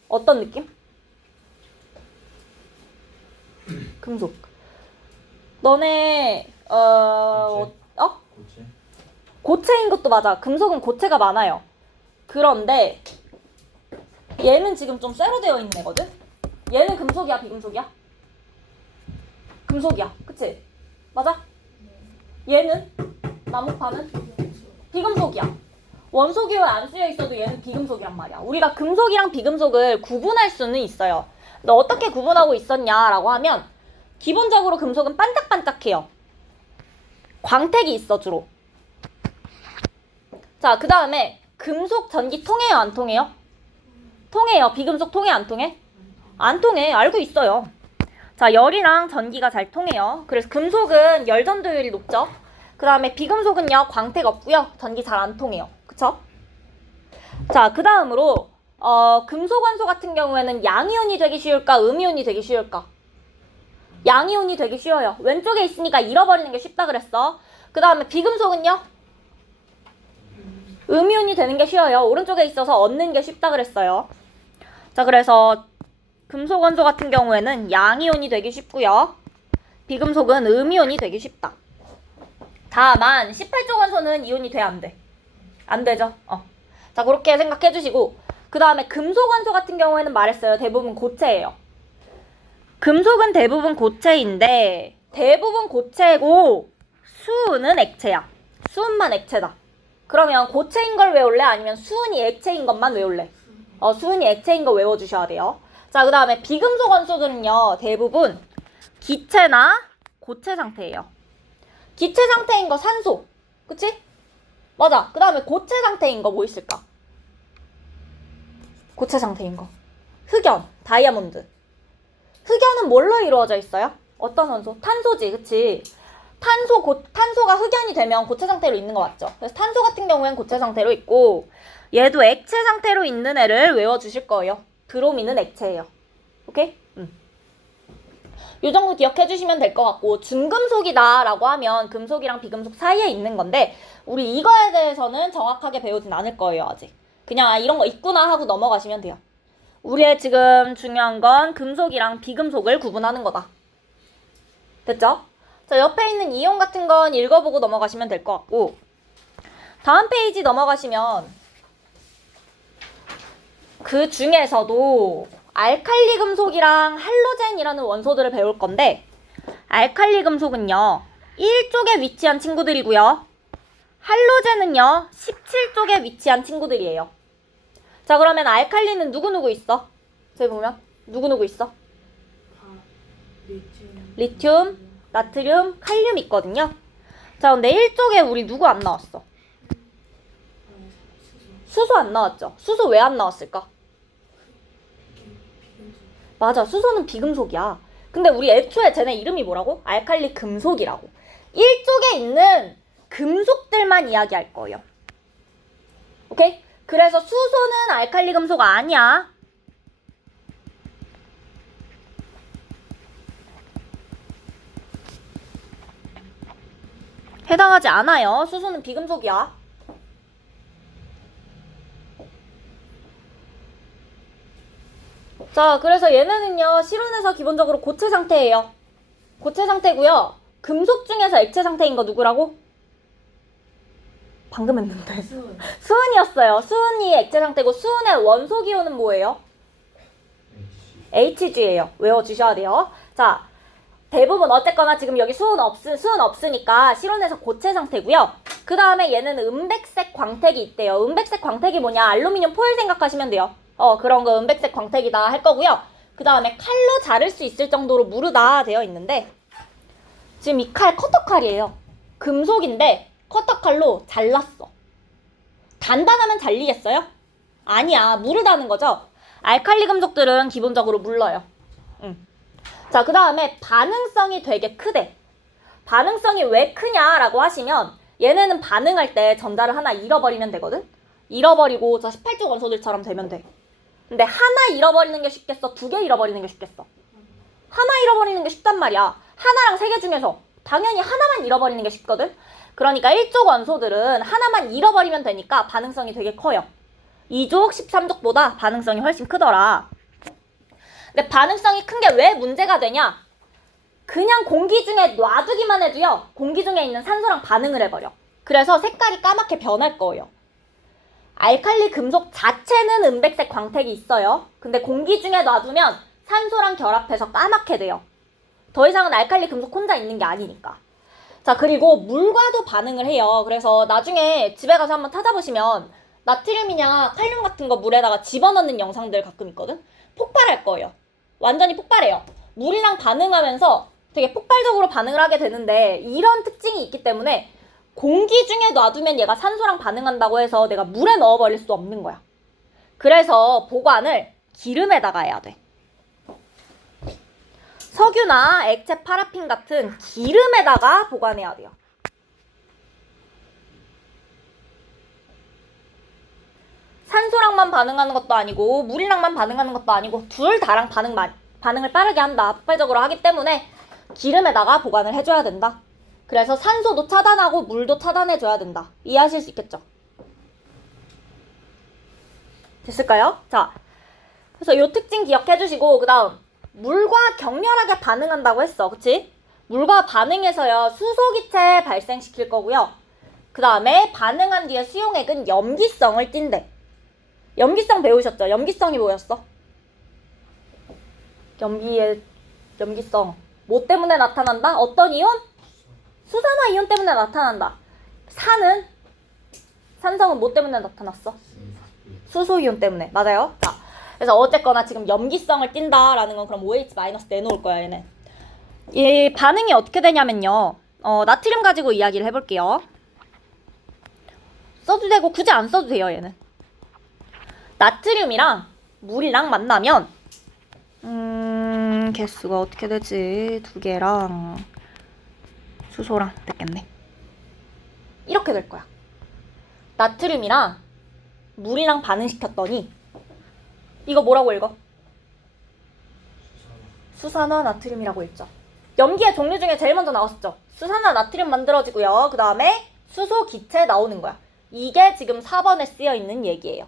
어떤 느낌? 금속. 너네 고체? 고체인 것도 맞아. 금속은 고체가 많아요. 그런데 얘는 지금 좀 쇠로 되어 있는 애거든? 얘는 금속이야, 비금속이야? 금속이야. 그치? 맞아? 얘는? 나무판은? 비금속이야. 원소기호에 안 쓰여 있어도 얘는 비금속이란 말이야. 우리가 금속이랑 비금속을 구분할 수는 있어요. 근데 어떻게 구분하고 있었냐라고 하면 기본적으로 금속은 반짝반짝해요. 광택이 있어 주로. 자, 그 다음에 금속 전기 통해요, 안 통해요? 통해요. 비금속 통해, 안 통해? 안 통해. 알고 있어요. 자, 열이랑 전기가 잘 통해요. 그래서 금속은 열 전도율이 높죠. 그 다음에 비금속은요, 광택 없고요, 전기 잘 안 통해요. 그쵸? 자, 그 다음으로 금속 원소 같은 경우에는 양이온이 되기 쉬울까, 음이온이 되기 쉬울까? 양이온이 되기 쉬워요. 왼쪽에 있으니까 잃어버리는 게 쉽다 그랬어. 그 다음에 비금속은요? 음이온이 되는 게 쉬워요. 오른쪽에 있어서 얻는 게 쉽다 그랬어요. 자, 그래서 금속 원소 같은 경우에는 양이온이 되기 쉽고요. 비금속은 음이온이 되기 쉽다. 다만 18조 원소는 이온이 돼, 안 돼? 안 되죠. 자, 그렇게 생각해 주시고, 그 다음에 금속 원소 같은 경우에는 말했어요. 대부분 고체예요. 금속은 대부분 고체인데 대부분 고체고 수은은 액체야. 수은만 액체다. 그러면 고체인 걸 외울래? 아니면 수은이 액체인 것만 외울래? 수은이 액체인 거 외워주셔야 돼요. 자, 그 다음에 비금속 원소들은요, 대부분 기체나 고체 상태예요. 기체 상태인 거 산소. 그치? 맞아. 그 다음에 고체 상태인 거 뭐 있을까? 고체 상태인 거. 흑연, 다이아몬드. 흑연은 뭘로 이루어져 있어요? 어떤 원소? 탄소지, 그치? 탄소가 흑연이 되면 고체 상태로 있는 거 맞죠? 그래서 탄소 같은 경우엔 고체 상태로 있고, 얘도 액체 상태로 있는 애를 외워주실 거예요. 브로민은 액체예요. 오케이? 이 정도 기억해 주시면 될 것 같고, 중금속이다 라고 하면 금속이랑 비금속 사이에 있는 건데, 우리 이거에 대해서는 정확하게 배우진 않을 거예요, 아직. 그냥 이런 거 있구나 하고 넘어가시면 돼요. 우리의 지금 중요한 건 금속이랑 비금속을 구분하는 거다. 됐죠? 자, 옆에 있는 이온 같은 건 읽어보고 넘어가시면 될 것 같고, 다음 페이지 넘어가시면 그 중에서도 알칼리 금속이랑 할로젠이라는 원소들을 배울 건데, 알칼리 금속은요 1쪽에 위치한 친구들이고요, 할로젠은요 17쪽에 위치한 친구들이에요. 자, 그러면 알칼리는 누구누구 있어? 저기 보면 누구누구 있어? 리튬, 나트륨, 칼륨 있거든요. 자, 근데 1쪽에 우리 누구 안 나왔어? 수소 안 나왔죠? 수소 왜 안 나왔을까? 맞아, 수소는 비금속이야. 근데 우리 애초에 쟤네 이름이 뭐라고? 알칼리 금속이라고. 1쪽에 있는 금속들만 이야기할 거예요. 오케이? 그래서 수소는 알칼리 금속 아니야. 해당하지 않아요. 수소는 비금속이야. 자, 그래서 얘네는요, 실온에서 기본적으로 고체 상태예요. 고체 상태고요. 금속 중에서 액체 상태인 거 누구라고? 방금 했는데. 수은이었어요. 수은이 액체 상태고, 수은의 원소 기호는 뭐예요? HG예요. 외워주셔야 돼요. 자, 대부분 어쨌거나 지금 여기 수은 없으니까 실온에서 고체 상태고요. 그 다음에 얘는 은백색 광택이 있대요. 은백색 광택이 뭐냐? 알루미늄 포일 생각하시면 돼요. 그런 거 은백색 광택이다 할 거고요. 그 다음에 칼로 자를 수 있을 정도로 무르다 되어 있는데, 지금 이 칼 커터칼이에요. 금속인데 커터칼로 잘랐어. 단단하면 잘리겠어요? 아니야. 무르다는 거죠. 알칼리 금속들은 기본적으로 물러요. 자, 그 다음에 반응성이 되게 크대. 반응성이 왜 크냐라고 하시면, 얘네는 반응할 때 전자를 하나 잃어버리면 되거든? 잃어버리고 저 18조 원소들처럼 되면 돼. 근데 하나 잃어버리는 게 쉽겠어? 2개 잃어버리는 게 쉽겠어? 하나 잃어버리는 게 쉽단 말이야. 하나랑 3개 중에서 당연히 하나만 잃어버리는 게 쉽거든? 그러니까 1족 원소들은 하나만 잃어버리면 되니까 반응성이 되게 커요. 2족, 13족보다 반응성이 훨씬 크더라. 근데 반응성이 큰 게 왜 문제가 되냐? 그냥 공기 중에 놔두기만 해도요, 공기 중에 있는 산소랑 반응을 해버려. 그래서 색깔이 까맣게 변할 거예요. 알칼리 금속 자체는 은백색 광택이 있어요. 근데 공기 중에 놔두면 산소랑 결합해서 까맣게 돼요. 더 이상은 알칼리 금속 혼자 있는 게 아니니까. 자, 그리고 물과도 반응을 해요. 그래서 나중에 집에 가서 한번 찾아보시면 나트륨이냐 칼륨 같은 거 물에다가 집어넣는 영상들 가끔 있거든? 폭발할 거예요. 완전히 폭발해요. 물이랑 반응하면서 되게 폭발적으로 반응을 하게 되는데 이런 특징이 있기 때문에 공기 중에 놔두면 얘가 산소랑 반응한다고 해서 내가 물에 넣어버릴 수 없는 거야. 그래서 보관을 기름에다가 해야 돼. 석유나 액체 파라핀 같은 기름에다가 보관해야 돼요. 산소랑만 반응하는 것도 아니고 물이랑만 반응하는 것도 아니고 둘 다랑 반응을 빠르게 한다. 폭발적으로 하기 때문에 기름에다가 보관을 해줘야 된다. 그래서 산소도 차단하고 물도 차단해줘야 된다. 이해하실 수 있겠죠? 됐을까요? 자, 그래서 이 특징 기억해주시고 그 다음 물과 격렬하게 반응한다고 했어. 그치? 물과 반응해서요 수소기체 발생시킬 거고요. 그 다음에 반응한 뒤에 수용액은 염기성을 띈대. 염기성 배우셨죠? 염기성이 뭐였어? 염기성 뭐 때문에 나타난다? 어떤 이온? 수산화 이온 때문에 나타난다. 산성은 뭐 때문에 나타났어? 수소 이온 때문에. 맞아요. 자, 그래서 어쨌거나 지금 염기성을 띈다라는 건 그럼 OH- 내놓을 거야 얘는. 이 반응이 어떻게 되냐면요. 나트륨 가지고 이야기를 해볼게요. 써도 되고 굳이 안 써도 돼요 얘는. 나트륨이랑 물이랑 만나면 개수가 어떻게 되지? 2개랑 수소랑 됐겠네. 이렇게 될 거야. 나트륨이랑 물이랑 반응시켰더니 이거 뭐라고 읽어? 수산화 나트륨이라고 읽죠. 염기의 종류 중에 제일 먼저 나왔었죠. 수산화 나트륨 만들어지고요. 그 다음에 수소 기체 나오는 거야. 이게 지금 4번에 쓰여 있는 얘기예요.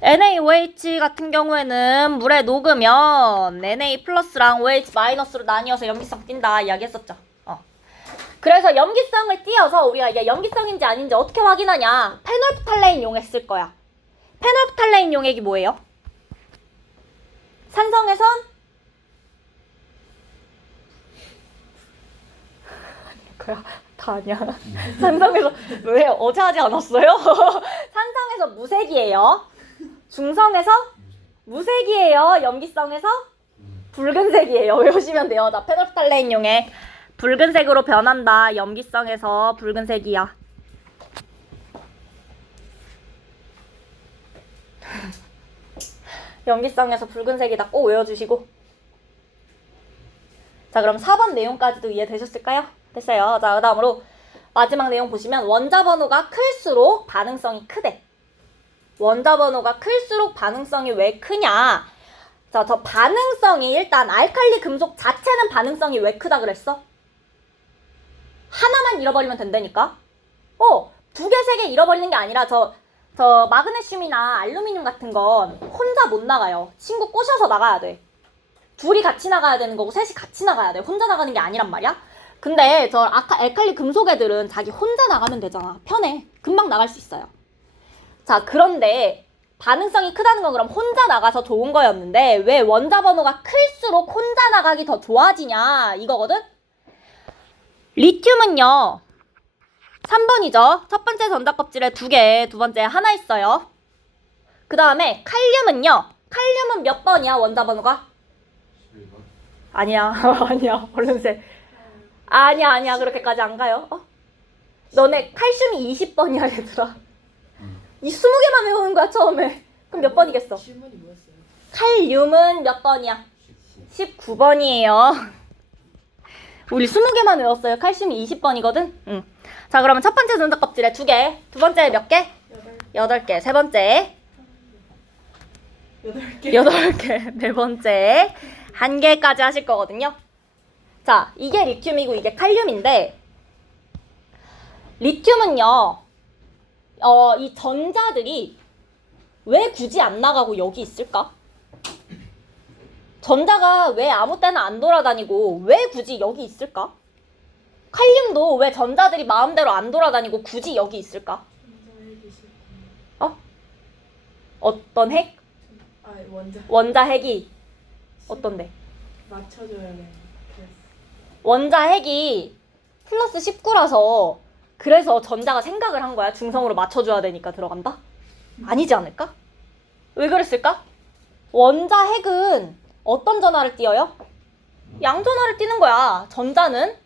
NaOH 같은 경우에는 물에 녹으면 Na 플러스랑 OH-로 나뉘어서 염기성 띈다 이야기했었죠. 그래서 염기성을 띄어서 우리가 이게 염기성인지 아닌지 어떻게 확인하냐? 페놀프탈레인 용액 쓸 거야. 페놀프탈레인 용액이 뭐예요? 산성에선 그래 다 아니야. 산성에서 왜 어제 하지 않았어요? 산성에서 무색이에요. 중성에서 무색이에요. 염기성에서 붉은색이에요. 외우시면 돼요. 자, 페놀프탈레인 용액 붉은색으로 변한다. 염기성에서 붉은색이야. 염기성에서 붉은색이다. 꼭 외워주시고. 자, 그럼 4번 내용까지도 이해되셨을까요? 됐어요. 자, 그 다음으로 마지막 내용 보시면 원자 번호가 클수록 반응성이 크대. 원자 번호가 클수록 반응성이 왜 크냐? 자, 저 반응성이 일단 알칼리 금속 자체는 반응성이 왜 크다 그랬어? 하나만 잃어버리면 된다니까? 2개, 3개 잃어버리는 게 아니라 저 마그네슘이나 알루미늄 같은 건 혼자 못 나가요. 친구 꼬셔서 나가야 돼. 둘이 같이 나가야 되는 거고 셋이 같이 나가야 돼. 혼자 나가는 게 아니란 말이야. 근데 저 알칼리 금속 애들은 자기 혼자 나가면 되잖아. 편해. 금방 나갈 수 있어요. 자, 그런데 반응성이 크다는 건 그럼 혼자 나가서 좋은 거였는데 왜 원자 번호가 클수록 혼자 나가기 더 좋아지냐 이거거든? 리튬은요 3번이죠. 첫 번째 전자껍질에 2개, 두 번째 하나 있어요. 그 다음에 칼륨은요. 칼륨은 몇 번이야 원자 번호가? 11번? 아니야. 아니야. 얼른세. 아니야. 그렇게까지 안 가요. 너네 칼슘이 20번이야 얘들아. 이 20개만 외우는 거야 처음에. 그럼 몇 번이겠어? 7번이 뭐였어요? 칼륨은 몇 번이야? 19번이에요. 우리 20개만 외웠어요. 칼슘이 20번이거든? 응. 자, 그러면 첫 번째 전자껍질에 2개, 두 번째 몇 개? 8개, 세 번째 8개. 8개, 네 번째 1개까지 하실 거거든요. 자, 이게 리튬이고 이게 칼륨인데 리튬은요 이 전자들이 왜 굳이 안 나가고 여기 있을까? 전자가 왜 아무 때나 안 돌아다니고 왜 굳이 여기 있을까? 칼륨도 왜 전자들이 마음대로 안 돌아다니고 굳이 여기 있을까? 어떤 핵? 원자. 원자 핵이 어떤데? 맞춰줘야겠네. 원자 핵이 플러스 19라서 그래서 전자가 생각을 한 거야. 중성으로 맞춰줘야 되니까 들어간다? 아니지 않을까? 왜 그랬을까? 원자 핵은 어떤 전하를 띄어요? 양전하를 띄는 거야. 전자는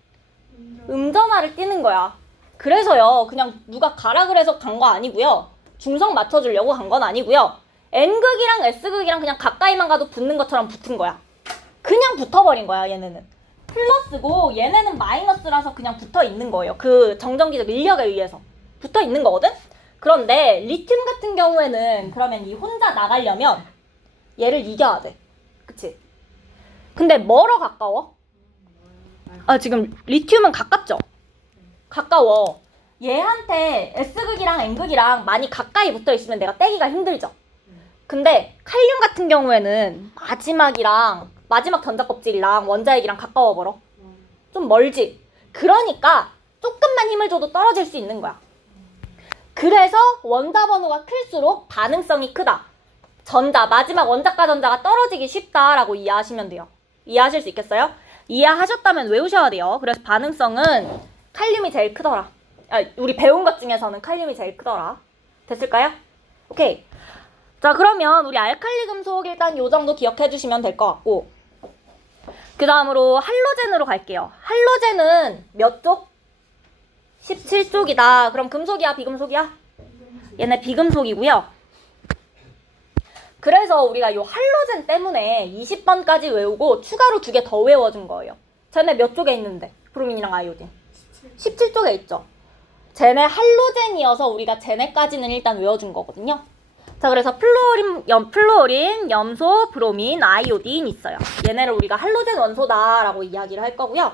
음전하를 띄는 거야. 그래서요, 그냥 누가 가라 그래서 간 거 아니고요. 중성 맞춰주려고 간 건 아니고요. N극이랑 S극이랑 그냥 가까이만 가도 붙는 것처럼 붙은 거야. 그냥 붙어버린 거야, 얘네는. 플러스고 얘네는 마이너스라서 그냥 붙어 있는 거예요. 그 정전기적 인력에 의해서 붙어 있는 거거든? 그런데 리튬 같은 경우에는 그러면 이 혼자 나가려면 얘를 이겨야 돼. 그치? 근데 뭐로 가까워? 아, 지금 리튬은 가깝죠? 가까워. 얘한테 S극이랑 N극이랑 많이 가까이 붙어 있으면 내가 떼기가 힘들죠? 근데 칼륨 같은 경우에는 마지막 전자껍질이랑 원자핵이랑 가까워 버려. 좀 멀지? 그러니까 조금만 힘을 줘도 떨어질 수 있는 거야. 그래서 원자 번호가 클수록 반응성이 크다. 마지막 원자가 전자가 떨어지기 쉽다라고 이해하시면 돼요. 이해하실 수 있겠어요? 이해하셨다면 외우셔야 돼요. 그래서 반응성은 칼륨이 제일 크더라. 우리 배운 것 중에서는 칼륨이 제일 크더라. 됐을까요? 오케이. 자, 그러면 우리 알칼리 금속 일단 요 정도 기억해 주시면 될 것 같고, 그 다음으로 할로젠으로 갈게요. 할로젠은 몇 쪽? 17쪽이다. 그럼 금속이야, 비금속이야? 얘네 비금속이고요. 그래서 우리가 요 할로젠 때문에 20번까지 외우고 추가로 2개 더 외워준 거예요. 쟤네 몇 쪽에 있는데? 브로민이랑 아이오딘. 17쪽에 있죠. 쟤네 할로젠이어서 우리가 쟤네까지는 일단 외워준 거거든요. 자, 그래서 플루오린, 염소, 브로민, 아이오딘 있어요. 얘네를 우리가 할로젠 원소다라고 이야기를 할 거고요.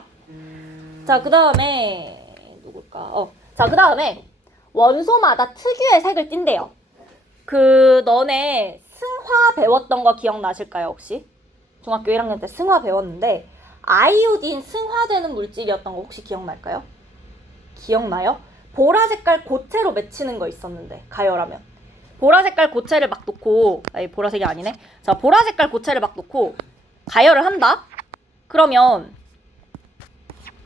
자, 그 다음에 누굴까? 자, 그 다음에 원소마다 특유의 색을 띈대요. 너네 승화 배웠던 거 기억나실까요, 혹시? 중학교 1학년 때 승화 배웠는데 아이오딘 승화되는 물질이었던 거 혹시 기억날까요? 기억나요? 보라 색깔 고체로 맺히는 거 있었는데, 가열하면. 보라 색깔 고체를 막 놓고, 보라색이 아니네. 자, 보라 색깔 고체를 막 놓고 가열을 한다? 그러면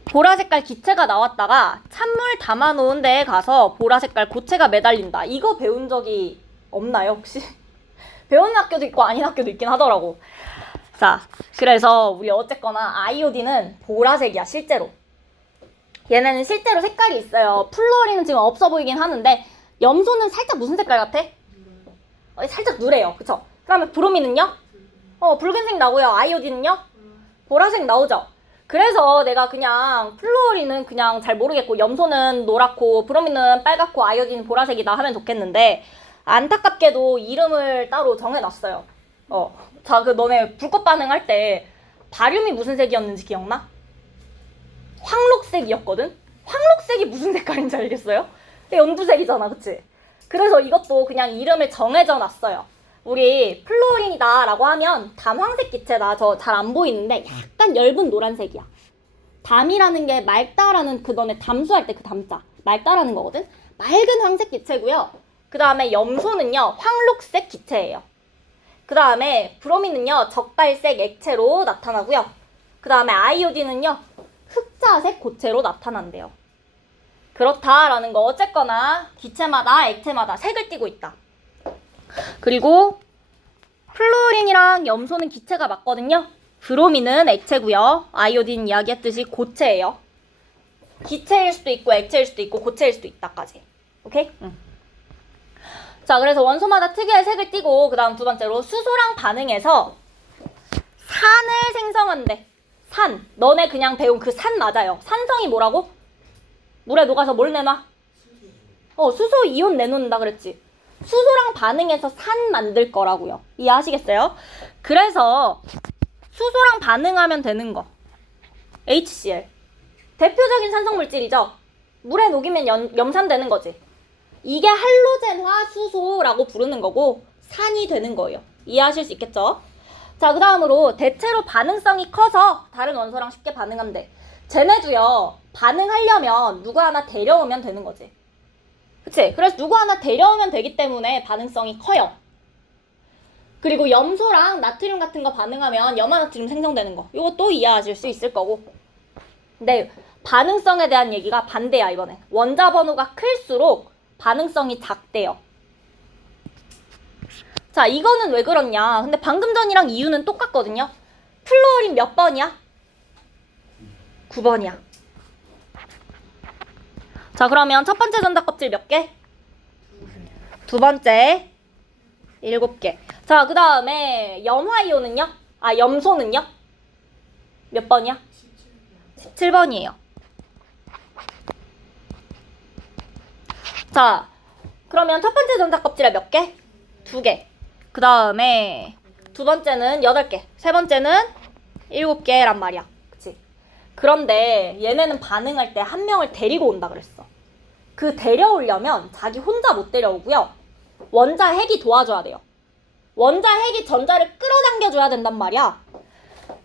보라 색깔 기체가 나왔다가 찬물 담아놓은 데에 가서 보라 색깔 고체가 매달린다. 이거 배운 적이 없나요, 혹시? 배우는 학교도 있고 아닌 학교도 있긴 하더라고. 자, 그래서 우리 어쨌거나 아이오딘은 보라색이야, 실제로. 얘네는 실제로 색깔이 있어요. 플루오린은 지금 없어 보이긴 하는데 염소는 살짝 무슨 색깔 같아? 살짝 누래요. 그쵸? 그러면 브로민은요? 붉은색 나고요. 아이오딘은요? 보라색 나오죠? 그래서 내가 그냥 플루오린은 그냥 잘 모르겠고 염소는 노랗고 브로민은 빨갛고 아이오딘은 보라색이다 하면 좋겠는데 안타깝게도 이름을 따로 정해놨어요. 자, 너네 불꽃 반응할 때 바륨이 무슨 색이었는지 기억나? 황록색이었거든? 황록색이 무슨 색깔인지 알겠어요? 연두색이잖아, 그치? 그래서 이것도 그냥 이름을 정해져 놨어요. 우리 플루오린이다 라고 하면 담황색 기체다. 저 잘 안 보이는데 약간 엷은 노란색이야. 담이라는 게 맑다라는 너네 담수할 때 그 담자. 맑다라는 거거든? 맑은 황색 기체고요. 그 다음에 염소는요, 황록색 기체예요. 그 다음에 브로민은요, 적발색 액체로 나타나고요. 그 다음에 아이오딘은요, 흑자색 고체로 나타난대요. 그렇다라는 거. 어쨌거나 기체마다 액체마다 색을 띠고 있다. 그리고 플루오린이랑 염소는 기체가 맞거든요. 브로민은 액체고요. 아이오딘 이야기했듯이 고체예요. 기체일 수도 있고 액체일 수도 있고 고체일 수도 있다까지. 오케이? 응. 자, 그래서 원소마다 특유의 색을 띠고 그 다음 두 번째로 수소랑 반응해서 산을 생성한대. 산. 너네 그냥 배운 그 산 맞아요. 산성이 뭐라고? 물에 녹아서 뭘 내놔? 수소 이온 내놓는다 그랬지. 수소랑 반응해서 산 만들 거라고요. 이해하시겠어요? 그래서 수소랑 반응하면 되는 거. HCl. 대표적인 산성물질이죠. 물에 녹이면 염산되는 거지. 이게 할로젠화 수소라고 부르는 거고 산이 되는 거예요. 이해하실 수 있겠죠? 자, 그 다음으로 대체로 반응성이 커서 다른 원소랑 쉽게 반응한대. 쟤네도요, 반응하려면 누구 하나 데려오면 되는 거지. 그치? 그래서 누구 하나 데려오면 되기 때문에 반응성이 커요. 그리고 염소랑 나트륨 같은 거 반응하면 염화나트륨 생성되는 거. 이것도 이해하실 수 있을 거고. 근데 반응성에 대한 얘기가 반대야, 이번엔. 원자 번호가 클수록 반응성이 작대요. 자, 이거는 왜 그렇냐. 근데 방금 전이랑 이유는 똑같거든요. 플루어린 몇 번이야? 9번이야. 자, 그러면 첫 번째 전자 껍질 몇 개? 두 번째 7개. 자, 그 다음에 염화이온은요? 아, 염소는요? 몇 번이야? 17번이에요. 자, 그러면 첫 번째 전자 껍질에 몇 개? 2개. 그 다음에 두 번째는 8개. 세 번째는 7개란 말이야. 그치? 그런데 얘네는 반응할 때 한 명을 데리고 온다 그랬어. 그 데려오려면 자기 혼자 못 데려오고요. 원자 핵이 도와줘야 돼요. 원자 핵이 전자를 끌어당겨줘야 된단 말이야.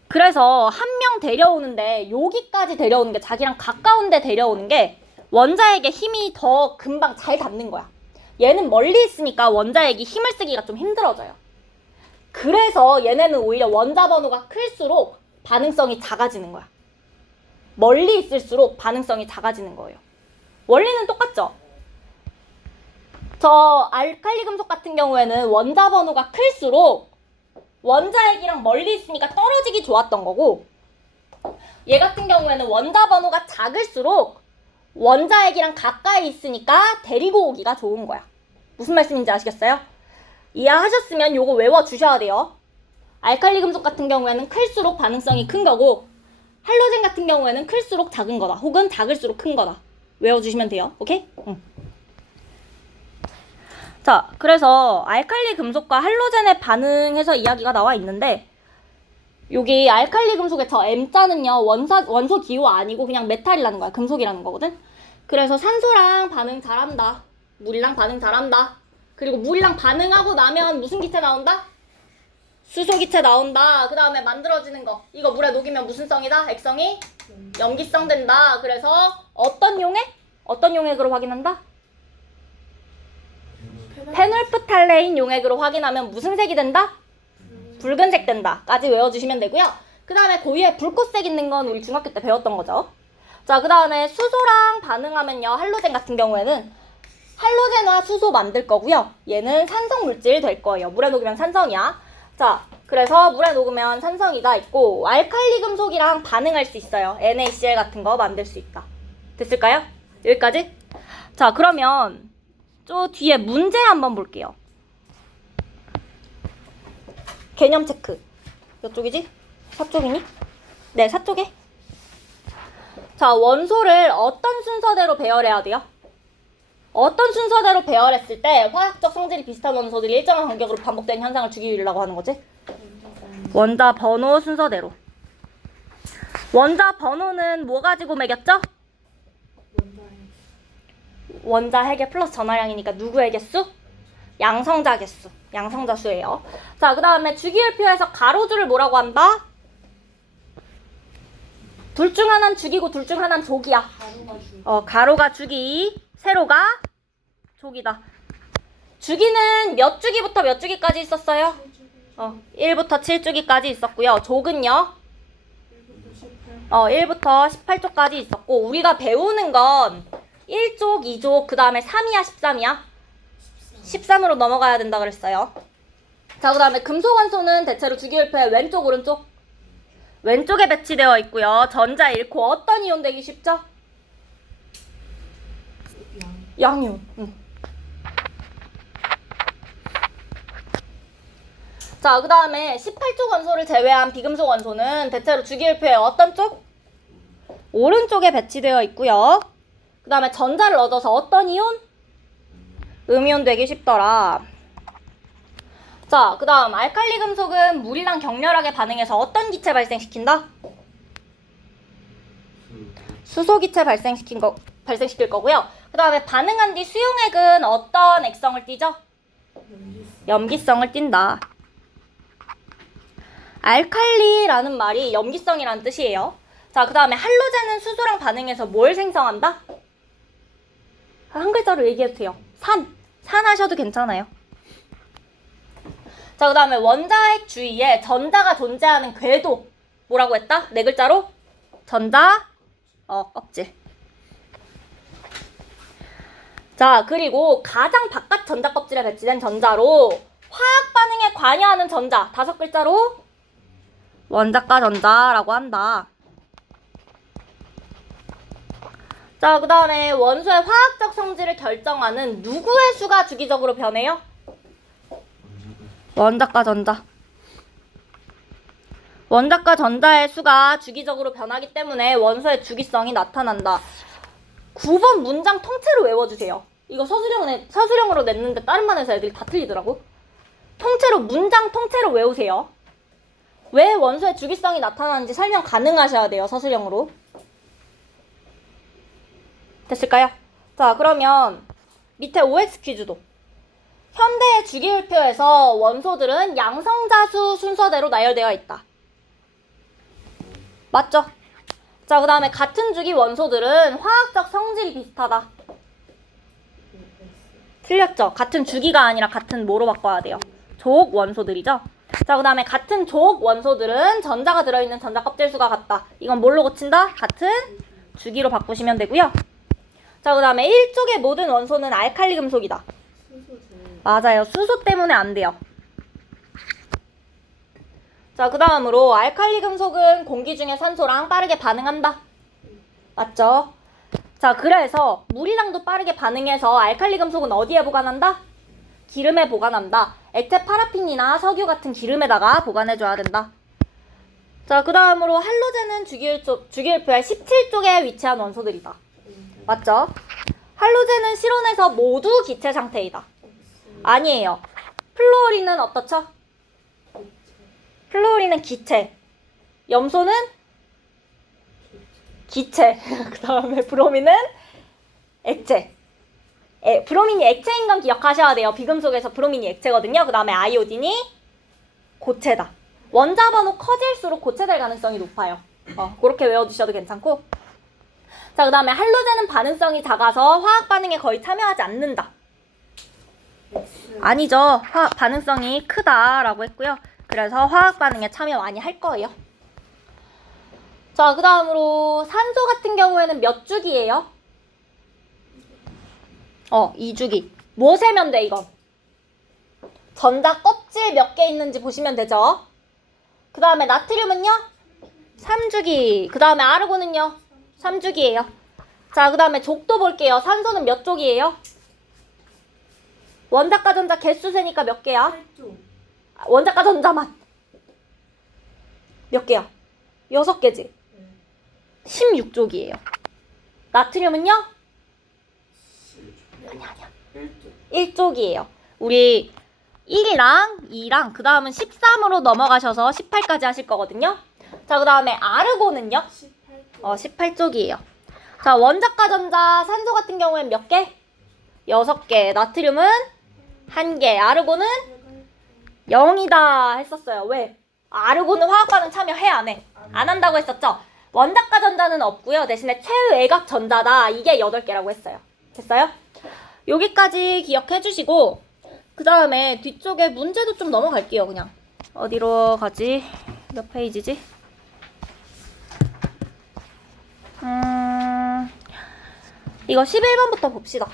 그래서 한 명 데려오는데 여기까지 데려오는 게 자기랑 가까운데 데려오는 게 원자핵의 힘이 더 금방 잘 닿는 거야. 얘는 멀리 있으니까 원자핵이 힘을 쓰기가 좀 힘들어져요. 그래서 얘네는 오히려 원자 번호가 클수록 반응성이 작아지는 거야. 멀리 있을수록 반응성이 작아지는 거예요. 원리는 똑같죠? 저 알칼리 금속 같은 경우에는 원자 번호가 클수록 원자핵이랑 멀리 있으니까 떨어지기 좋았던 거고, 얘 같은 경우에는 원자 번호가 작을수록 원자핵이랑 가까이 있으니까 데리고 오기가 좋은 거야. 무슨 말씀인지 아시겠어요? 이해하셨으면 요거 외워주셔야 돼요. 알칼리 금속 같은 경우에는 클수록 반응성이 큰 거고, 할로젠 같은 경우에는 클수록 작은 거다. 혹은 작을수록 큰 거다. 외워주시면 돼요. 오케이? 응. 자, 그래서 알칼리 금속과 할로젠의 반응해서 이야기가 나와 있는데, 여기 알칼리 금속의 저 M자는요, 원소 기호 아니고 그냥 메탈이라는 거야. 금속이라는 거거든. 그래서 산소랑 반응 잘한다. 물이랑 반응 잘한다. 그리고 물이랑 반응하고 나면 무슨 기체 나온다? 수소기체 나온다. 그 다음에 만들어지는 거. 이거 물에 녹이면 무슨 성이다? 액성이? 염기성 된다. 그래서 어떤 용액? 어떤 용액으로 확인한다? 페놀프탈레인 용액으로 확인하면 무슨 색이 된다? 붉은색 된다. 까지 외워주시면 되고요. 그 다음에 그 위에 불꽃색 있는 건 우리 중학교 때 배웠던 거죠. 자, 그 다음에 수소랑 반응하면요. 할로젠 같은 경우에는 할로젠과 수소 만들 거고요. 얘는 산성 물질 될 거예요. 물에 녹이면 산성이야. 자, 그래서 물에 녹으면 산성이가 있고, 알칼리 금속이랑 반응할 수 있어요. NaCl 같은 거 만들 수 있다. 됐을까요? 여기까지? 자, 그러면 저 뒤에 문제 한번 볼게요. 개념 체크. 이쪽이지? 서쪽이니? 네, 서쪽에. 자, 원소를 어떤 순서대로 배열해야 돼요? 어떤 순서대로 배열했을 때 화학적 성질이 비슷한 원소들이 일정한 간격으로 반복되는 현상을 주기율이라고 하는 거지? 원자 번호 순서대로. 원자 번호는 뭐 가지고 매겼죠? 원자 핵의 플러스 전하량이니까 누구의 개수? 양성자 개수. 양성자 수예요. 자, 그 다음에 주기율표에서 가로줄을 뭐라고 한다? 둘 중 하나는 주기고 둘 중 하나는 조기야. 가로가 주기, 세로가 조기다. 주기는 몇 주기부터 몇 주기까지 있었어요? 1부터 7주기까지 있었고요. 족은요? 1부터 18쪽까지 있었고, 우리가 배우는 건 1족, 2족, 그 다음에 3이야, 13이야? 13으로 넘어가야 된다 그랬어요. 자, 그 다음에 금속원소는 대체로 주기율표의 왼쪽, 오른쪽? 왼쪽에 배치되어 있고요. 전자 잃고 어떤 이온 되기 쉽죠? 양이온. 자, 그 다음에 18쪽 원소를 제외한 비금속 원소는 대체로 주기율표의 어떤 쪽? 오른쪽에 배치되어 있고요. 그 다음에 전자를 얻어서 어떤 이온? 음이온 되기 쉽더라. 자, 그 다음 알칼리 금속은 물이랑 격렬하게 반응해서 어떤 기체 발생시킨다? 수소 기체 발생시킬 거고요. 그 다음에 반응한 뒤 수용액은 어떤 액성을 띠죠? 염기성을 띈다. 알칼리라는 말이 염기성이라는 뜻이에요. 자, 그 다음에 할로젠은 수소랑 반응해서 뭘 생성한다? 한 글자로 얘기해도 돼요. 산 하셔도 괜찮아요. 자, 그 다음에 원자핵 주위에 전자가 존재하는 궤도. 뭐라고 했다? 네 글자로? 전자, 껍질. 자, 그리고 가장 바깥 전자 껍질에 배치된 전자로 화학 반응에 관여하는 전자. 5글자로? 원자가 전자라고 한다. 자, 그 다음에 원소의 화학적 성질을 결정하는 누구의 수가 주기적으로 변해요? 원자과 전자. 원자과 전자의 수가 주기적으로 변하기 때문에 원소의 주기성이 나타난다. 9번 문장 통째로 외워주세요. 이거 서술형으로 냈는데 다른 반에서 애들이 다 틀리더라고. 통째로 문장 통째로 외우세요. 왜 원소의 주기성이 나타나는지 설명 가능하셔야 돼요. 서술형으로. 됐을까요? 자, 그러면 밑에 OX 퀴즈도. 현대의 주기율표에서 원소들은 양성자수 순서대로 나열되어 있다. 맞죠? 자, 그 다음에 같은 주기 원소들은 화학적 성질이 비슷하다. 틀렸죠? 같은 주기가 아니라 같은 뭐로 바꿔야 돼요? 조옥 원소들이죠? 자, 그 다음에 같은 조옥 원소들은 전자가 들어있는 전자 껍질 수가 같다. 이건 뭘로 고친다? 같은 주기로 바꾸시면 되고요. 자, 그 다음에 1쪽의 모든 원소는 알칼리 금속이다. 맞아요. 수소 때문에 안 돼요. 자, 그 다음으로 알칼리 금속은 공기 중에 산소랑 빠르게 반응한다. 맞죠? 자, 그래서 물이랑도 빠르게 반응해서 알칼리 금속은 어디에 보관한다? 기름에 보관한다. 액체 파라핀이나 석유 같은 기름에다가 보관해줘야 된다. 자, 그 다음으로 할로젠은 주기율표의 17쪽에 위치한 원소들이다. 맞죠? 할로젠은 실온에서 모두 기체 상태이다. 아니에요. 플루오린은 어떻죠? 플루오린은 기체. 염소는 기체. 그 다음에 브로민은 액체. 브로민이 액체인 건 기억하셔야 돼요. 비금속에서 브로민이 액체거든요. 그 다음에 아이오딘이 고체다. 원자 번호 커질수록 고체될 가능성이 높아요. 그렇게 외워주셔도 괜찮고. 자, 그 다음에 할로젠은 반응성이 작아서 화학 반응에 거의 참여하지 않는다. 아니죠. 반응성이 크다라고 했고요. 그래서 화학 반응에 참여 많이 할 거예요. 자, 그 다음으로 산소 같은 경우에는 몇 주기예요? 2주기. 뭐 세면 돼, 이건? 전자 껍질 몇 개 있는지 보시면 되죠. 그 다음에 나트륨은요? 3주기. 그 다음에 아르곤은요? 3주기예요. 자, 그 다음에 족도 볼게요. 산소는 몇 쪽이에요? 원자과 전자 개수 세니까 몇 개야? 8조. 원자과 전자만 몇 개야? 6개지? 16쪽이에요. 나트륨은요? 아니야. 1쪽이에요. 우리 1이랑 2랑 그 다음은 13으로 넘어가셔서 18까지 하실 거거든요. 자, 그 다음에 아르곤은요? 18쪽이에요. 자, 원자과 전자 산소 같은 경우엔 몇 개? 6개. 나트륨은 1개. 아르곤은 0이다 했었어요. 왜? 아르곤은 화학 반응 참여해 안 해? 안 한다고 했었죠? 원자과 전자는 없고요. 대신에 최외곽 전자다. 이게 8개라고 했어요. 됐어요? 여기까지 기억해 주시고 그 다음에 뒤쪽에 문제도 좀 넘어갈게요. 그냥 어디로 가지? 몇 페이지지? 이거 11번부터 봅시다.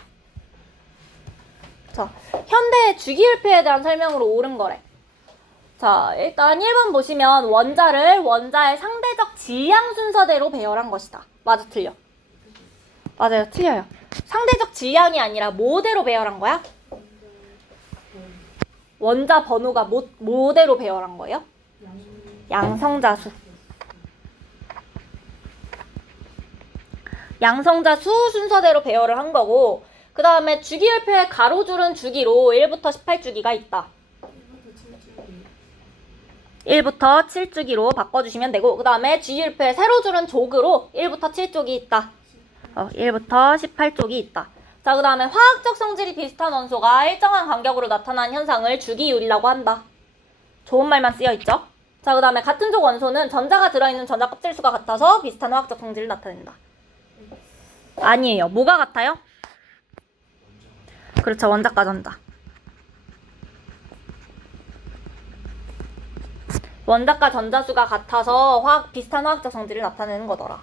자, 현대의 주기율표에 대한 설명으로 옳은 거래. 자, 일단 1번 보시면 원자를 원자의 상대적 질량 순서대로 배열한 것이다. 맞아, 틀려? 맞아요, 틀려요. 상대적 질량이 아니라 뭐대로 배열한 거야? 원자 번호가 뭐대로 배열한 거예요? 양성자수. 양성자수 순서대로 배열을 한 거고 그 다음에 주기율표의 가로줄은 주기로 1부터 18주기가 있다. 1부터 7주기로 바꿔주시면 되고 그 다음에 주기율표의 세로줄은 족으로 1부터 7쪽이 있다. 1부터 18쪽이 있다. 자, 그 다음에 화학적 성질이 비슷한 원소가 일정한 간격으로 나타나는 현상을 주기율이라고 한다. 좋은 말만 쓰여있죠? 자, 그 다음에 같은 족 원소는 전자가 들어있는 전자 껍질 수가 같아서 비슷한 화학적 성질을 나타낸다. 아니에요. 뭐가 같아요? 그렇죠. 원자과 전자. 원자과 전자수가 같아서 비슷한 화학적 성질을 나타내는 거더라.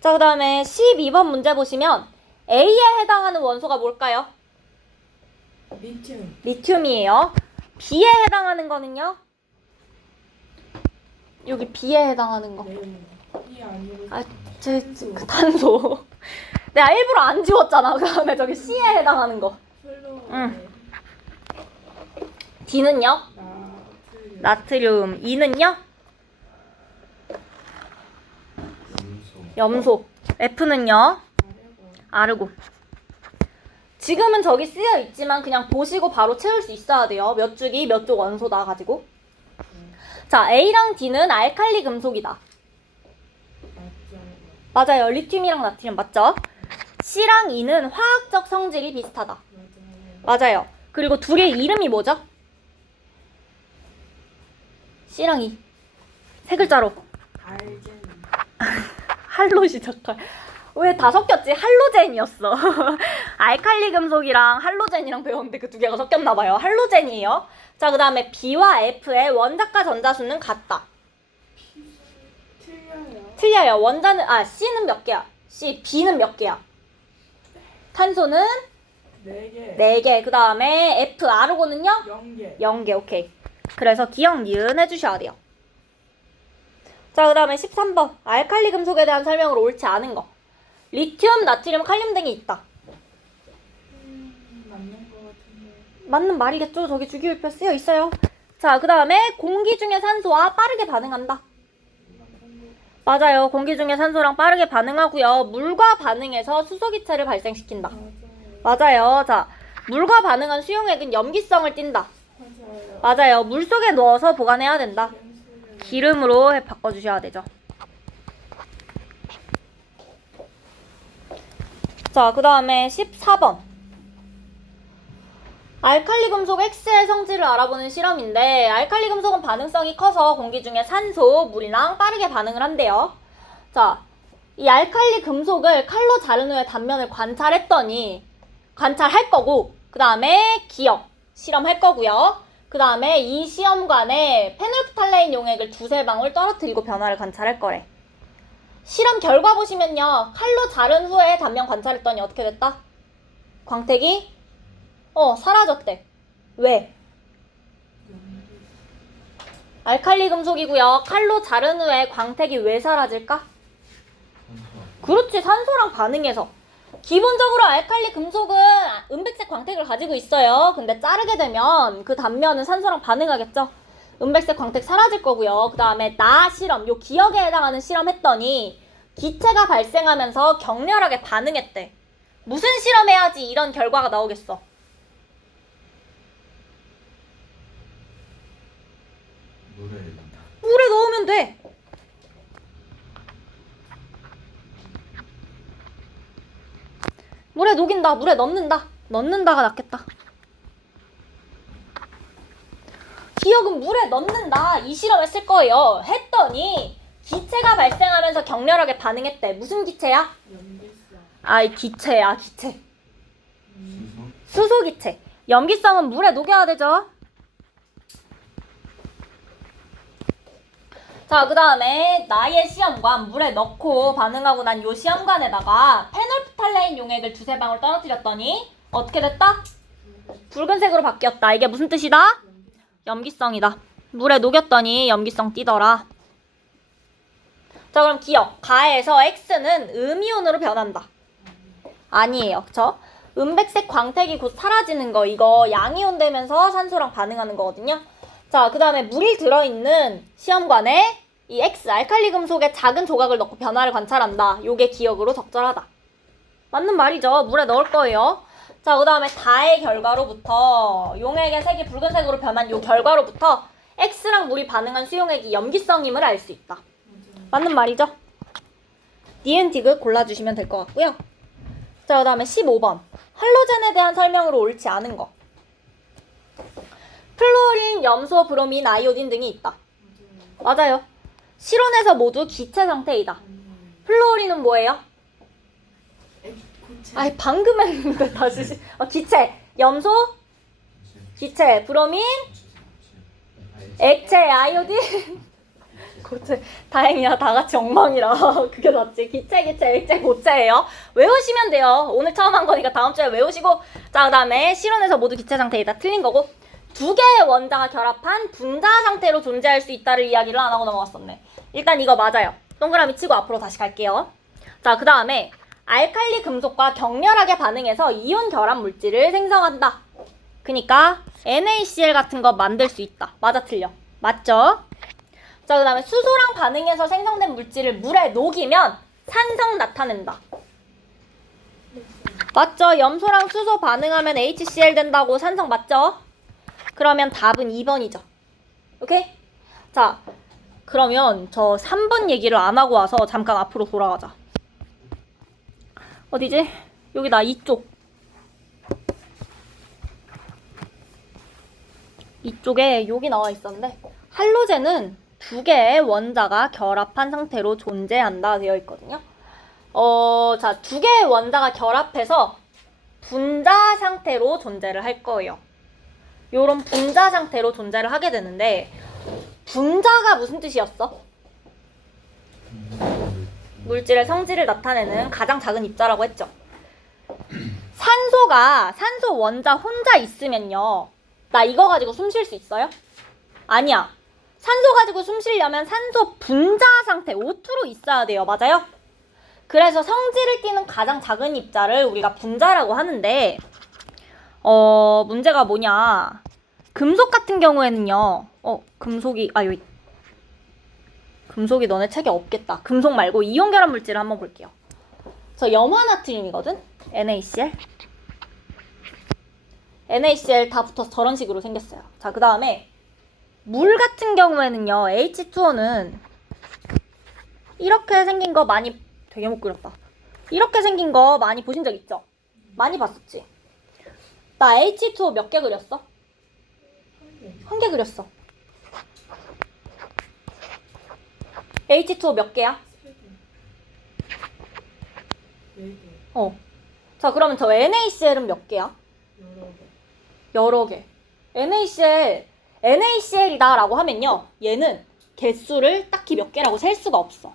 자, 그 다음에 12번 문제 보시면 A에 해당하는 원소가 뭘까요? 리튬. 리튬이에요. B에 해당하는 거는요? 여기 B에 해당하는 거. 네. 이 아니고. 아, 그 탄소. 내가 일부러 안 지웠잖아. 그 다음에 저기 C에 해당하는 거. 플로. 응. D는요? 나트륨. 나트륨. E는요? 염소. F는요? 아래고. 아르곤. 지금은 저기 쓰여 있지만 그냥 보시고 바로 채울 수 있어야 돼요. 몇 주기, 몇 쪽 원소다 가지고. 자, A랑 D는 알칼리 금속이다. 맞죠. 맞아요. 리튬이랑 나트륨 맞죠? C랑 E는 화학적 성질이 비슷하다. 맞아요. 맞아요. 그리고 두 개의 이름이 뭐죠? C랑 E. 세 글자로. 알젠. 할로 시작할. 왜 다 섞였지? 할로젠이었어. 알칼리 금속이랑 할로젠이랑 배웠는데 그 두 개가 섞였나 봐요. 할로젠이에요. 자, 그 다음에 B와 F의 원자과 전자수는 같다. 틀려요. 틀려요. C는 몇 개야? B는 몇 개야? 탄소는 4개. 4개. 그 다음에 F, 아르곤은요? 0개. 0개. 오케이. 그래서 기억, 니은 해주셔야 돼요. 자, 그 다음에 13번. 알칼리 금속에 대한 설명으로 옳지 않은 거. 리튬, 나트륨, 칼륨 등이 있다. 맞는 거 같은데. 맞는 말이겠죠? 저기 주기율표 쓰여 있어요. 자, 그 다음에 공기 중의 산소와 빠르게 반응한다. 맞아요. 공기 중의 산소랑 빠르게 반응하고요. 물과 반응해서 수소기체를 발생시킨다. 맞아요. 자, 물과 반응한 수용액은 염기성을 띈다. 맞아요. 맞아요. 물 속에 넣어서 보관해야 된다. 기름으로 바꿔주셔야 되죠. 자, 그 다음에 14번. 알칼리 금속 X의 성질을 알아보는 실험인데 알칼리 금속은 반응성이 커서 공기 중에 산소, 물이랑 빠르게 반응을 한대요. 자, 이 알칼리 금속을 칼로 자른 후에 단면을 관찰할 거고 그 다음에 기억, 실험할 거고요. 그 다음에 이 시험관에 페놀프탈레인 용액을 2~3방울 떨어뜨리고 변화를 관찰할 거래. 실험 결과 보시면요. 칼로 자른 후에 단면 관찰했더니 어떻게 됐다? 광택이 사라졌대. 왜? 알칼리 금속이고요. 칼로 자른 후에 광택이 왜 사라질까? 그렇지, 산소랑 반응해서. 기본적으로 알칼리 금속은 은백색 광택을 가지고 있어요. 근데 자르게 되면 그 단면은 산소랑 반응하겠죠? 은백색 광택 사라질 거고요. 그 다음에 실험, 요 기억에 해당하는 실험 했더니 기체가 발생하면서 격렬하게 반응했대. 무슨 실험해야지 이런 결과가 나오겠어? 물에 넣으면 돼. 물에 녹인다. 물에 넣는다. 넣는다가 낫겠다. 기억은 물에 넣는다. 이 실험했을 거예요. 했더니 기체가 발생하면서 격렬하게 반응했대. 무슨 기체야? 염기성. 기체야, 기체. 수소 기체. 염기성은 물에 녹여야 되죠. 자, 그 다음에 나의 시험관 물에 넣고 반응하고 난 요 시험관에다가 페놀프탈레인 용액을 2~3방울 떨어뜨렸더니 어떻게 됐다? 붉은색으로 바뀌었다. 이게 무슨 뜻이다? 염기성이다. 물에 녹였더니 염기성 띠더라. 자, 그럼 기억. 가에서 X는 음이온으로 변한다. 아니에요. 그쵸? 은백색 광택이 곧 사라지는 거. 이거 양이온 되면서 산소랑 반응하는 거거든요. 자, 그 다음에 물이 들어있는 시험관에 이 X, 알칼리 금속의 작은 조각을 넣고 변화를 관찰한다. 요게 기억으로 적절하다. 맞는 말이죠. 물에 넣을 거예요. 자, 그 다음에 다의 결과로부터 용액의 색이 붉은색으로 변한 요 결과로부터 X랑 물이 반응한 수용액이 염기성임을 알 수 있다. 맞는 말이죠. 니은 디귿 골라주시면 될 것 같고요. 자, 그 다음에 15번. 할로젠에 대한 설명으로 옳지 않은 거. 플루오린, 염소, 브로민, 아이오딘 등이 있다. 맞아요. 실온에서 모두 기체 상태이다. 플루오린은 뭐예요? 고체. 방금 했는데 다시. 기체. 염소, 기체. 브로민, 액체 아이오딘. 고체. 다행이야. 다 같이 엉망이라. 그게 낫지. 기체, 액체, 고체예요. 외우시면 돼요. 오늘 처음 한 거니까 다음 주에 외우시고. 자, 그 다음에 실온에서 모두 기체 상태에 다 틀린 거고. 두 개의 원자가 결합한 분자 상태로 존재할 수 있다를 이야기를 안 하고 넘어갔었네. 일단 이거 맞아요. 동그라미 치고 앞으로 다시 갈게요. 자, 그 다음에 알칼리 금속과 격렬하게 반응해서 이온 결합 물질을 생성한다. 그니까 NaCl 같은 거 만들 수 있다. 맞아, 틀려? 맞죠? 자, 그 다음에 수소랑 반응해서 생성된 물질을 물에 녹이면 산성 나타낸다. 맞죠? 염소랑 수소 반응하면 HCl 된다고. 산성 맞죠? 그러면 답은 2번이죠. 오케이? 자, 그러면 저 3번 얘기를 안 하고 와서 잠깐 앞으로 돌아가자. 어디지? 여기다. 이쪽에 여기 나와 있었는데 할로젠은 두 개의 원자가 결합한 상태로 존재한다 되어 있거든요. 자, 두 개의 원자가 결합해서 분자 상태로 존재를 할 거예요. 요런 분자 상태로 존재를 하게 되는데 분자가 무슨 뜻이었어? 물질의 성질을 나타내는 가장 작은 입자라고 했죠. 산소 원자 혼자 있으면요. 나 이거 가지고 숨 쉴 수 있어요? 아니야. 산소 가지고 숨 쉬려면 산소 분자 상태 O2로 있어야 돼요. 맞아요? 그래서 성질을 띠는 가장 작은 입자를 우리가 분자라고 하는데 문제가 뭐냐. 금속 같은 경우에는요. 금속이 너네 책에 없겠다. 금속 말고 이온 결합 물질을 한번 볼게요. 저 염화나트륨이거든? NaCl. NaCl 다 붙어서 저런 식으로 생겼어요. 자, 그 다음에 물 같은 경우에는요. H2O는 이렇게 생긴 거 많이, 되게 못 그렸다. 이렇게 생긴 거 많이 보신 적 있죠? 많이 봤었지? 나 H2O 몇 개 그렸어? 한 개 그렸어. H2O 몇 개야? 4개. 자, 그러면 저 NaCl은 몇 개야? 여러 개. NaCl이다 라고 하면요. 얘는 개수를 딱히 몇 개라고 셀 수가 없어.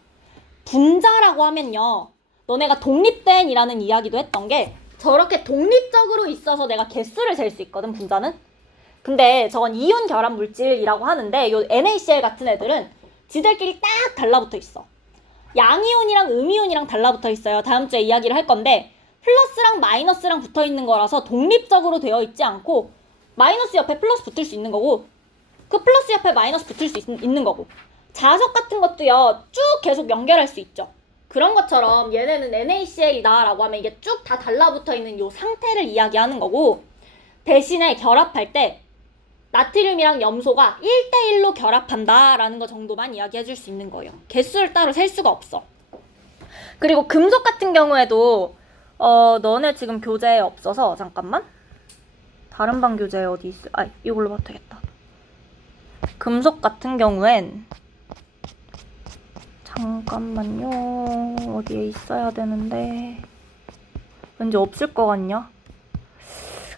분자라고 하면요. 너네가 독립된 이라는 이야기도 했던 게 저렇게 독립적으로 있어서 내가 개수를 셀 수 있거든, 분자는. 근데 저건 이온 결합 물질이라고 하는데 요 NaCl 같은 애들은 지들끼리 딱 달라붙어 있어. 양이온이랑 음이온이랑 달라붙어 있어요. 다음 주에 이야기를 할 건데 플러스랑 마이너스랑 붙어 있는 거라서 독립적으로 되어 있지 않고 마이너스 옆에 플러스 붙을 수 있는 거고 그 플러스 옆에 마이너스 붙을 수 있는 거고 자석 같은 것도요. 쭉 계속 연결할 수 있죠. 그런 것처럼 얘네는 NaCl이다 라고 하면 이게 쭉 다 달라붙어 있는 요 상태를 이야기하는 거고 대신에 결합할 때 나트륨이랑 염소가 1대1로 결합한다 라는 거 정도만 이야기해 줄 수 있는 거예요. 개수를 따로 셀 수가 없어. 그리고 금속 같은 경우에도 너네 지금 교재에 없어서 잠깐만. 다른 방 교재에 어디 있어? 이걸로 봐도 되겠다. 금속 같은 경우엔 잠깐만요. 어디에 있어야 되는데 왠지 없을 것 같냐?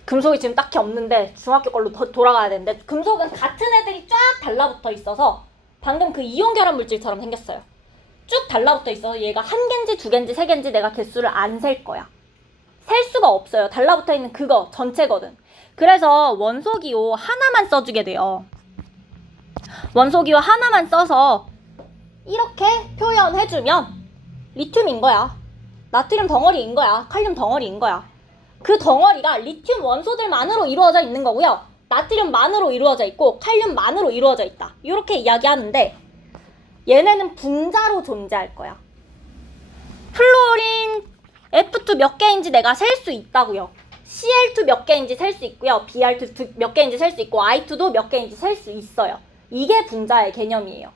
금속이 지금 딱히 없는데 중학교 걸로 돌아가야 되는데 금속은 같은 애들이 쫙 달라붙어 있어서 방금 그 이온 결합 물질처럼 생겼어요. 쭉 달라붙어 있어서 얘가 한 개인지 두 개인지 세 개인지 내가 개수를 안 셀 거야. 셀 수가 없어요. 달라붙어 있는 그거 전체거든. 그래서 원소기호 하나만 써주게 돼요. 원소기호 하나만 써서 이렇게 표현해주면 리튬인 거야. 나트륨 덩어리인 거야. 칼륨 덩어리인 거야. 그 덩어리가 리튬 원소들만으로 이루어져 있는 거고요. 나트륨만으로 이루어져 있고 칼륨만으로 이루어져 있다. 이렇게 이야기하는데 얘네는 분자로 존재할 거야. 플로린 F2 몇 개인지 내가 셀 수 있다고요. Cl2 몇 개인지 셀 수 있고요. Br2 몇 개인지 셀 수 있고 I2도 몇 개인지 셀 수 있어요. 이게 분자의 개념이에요.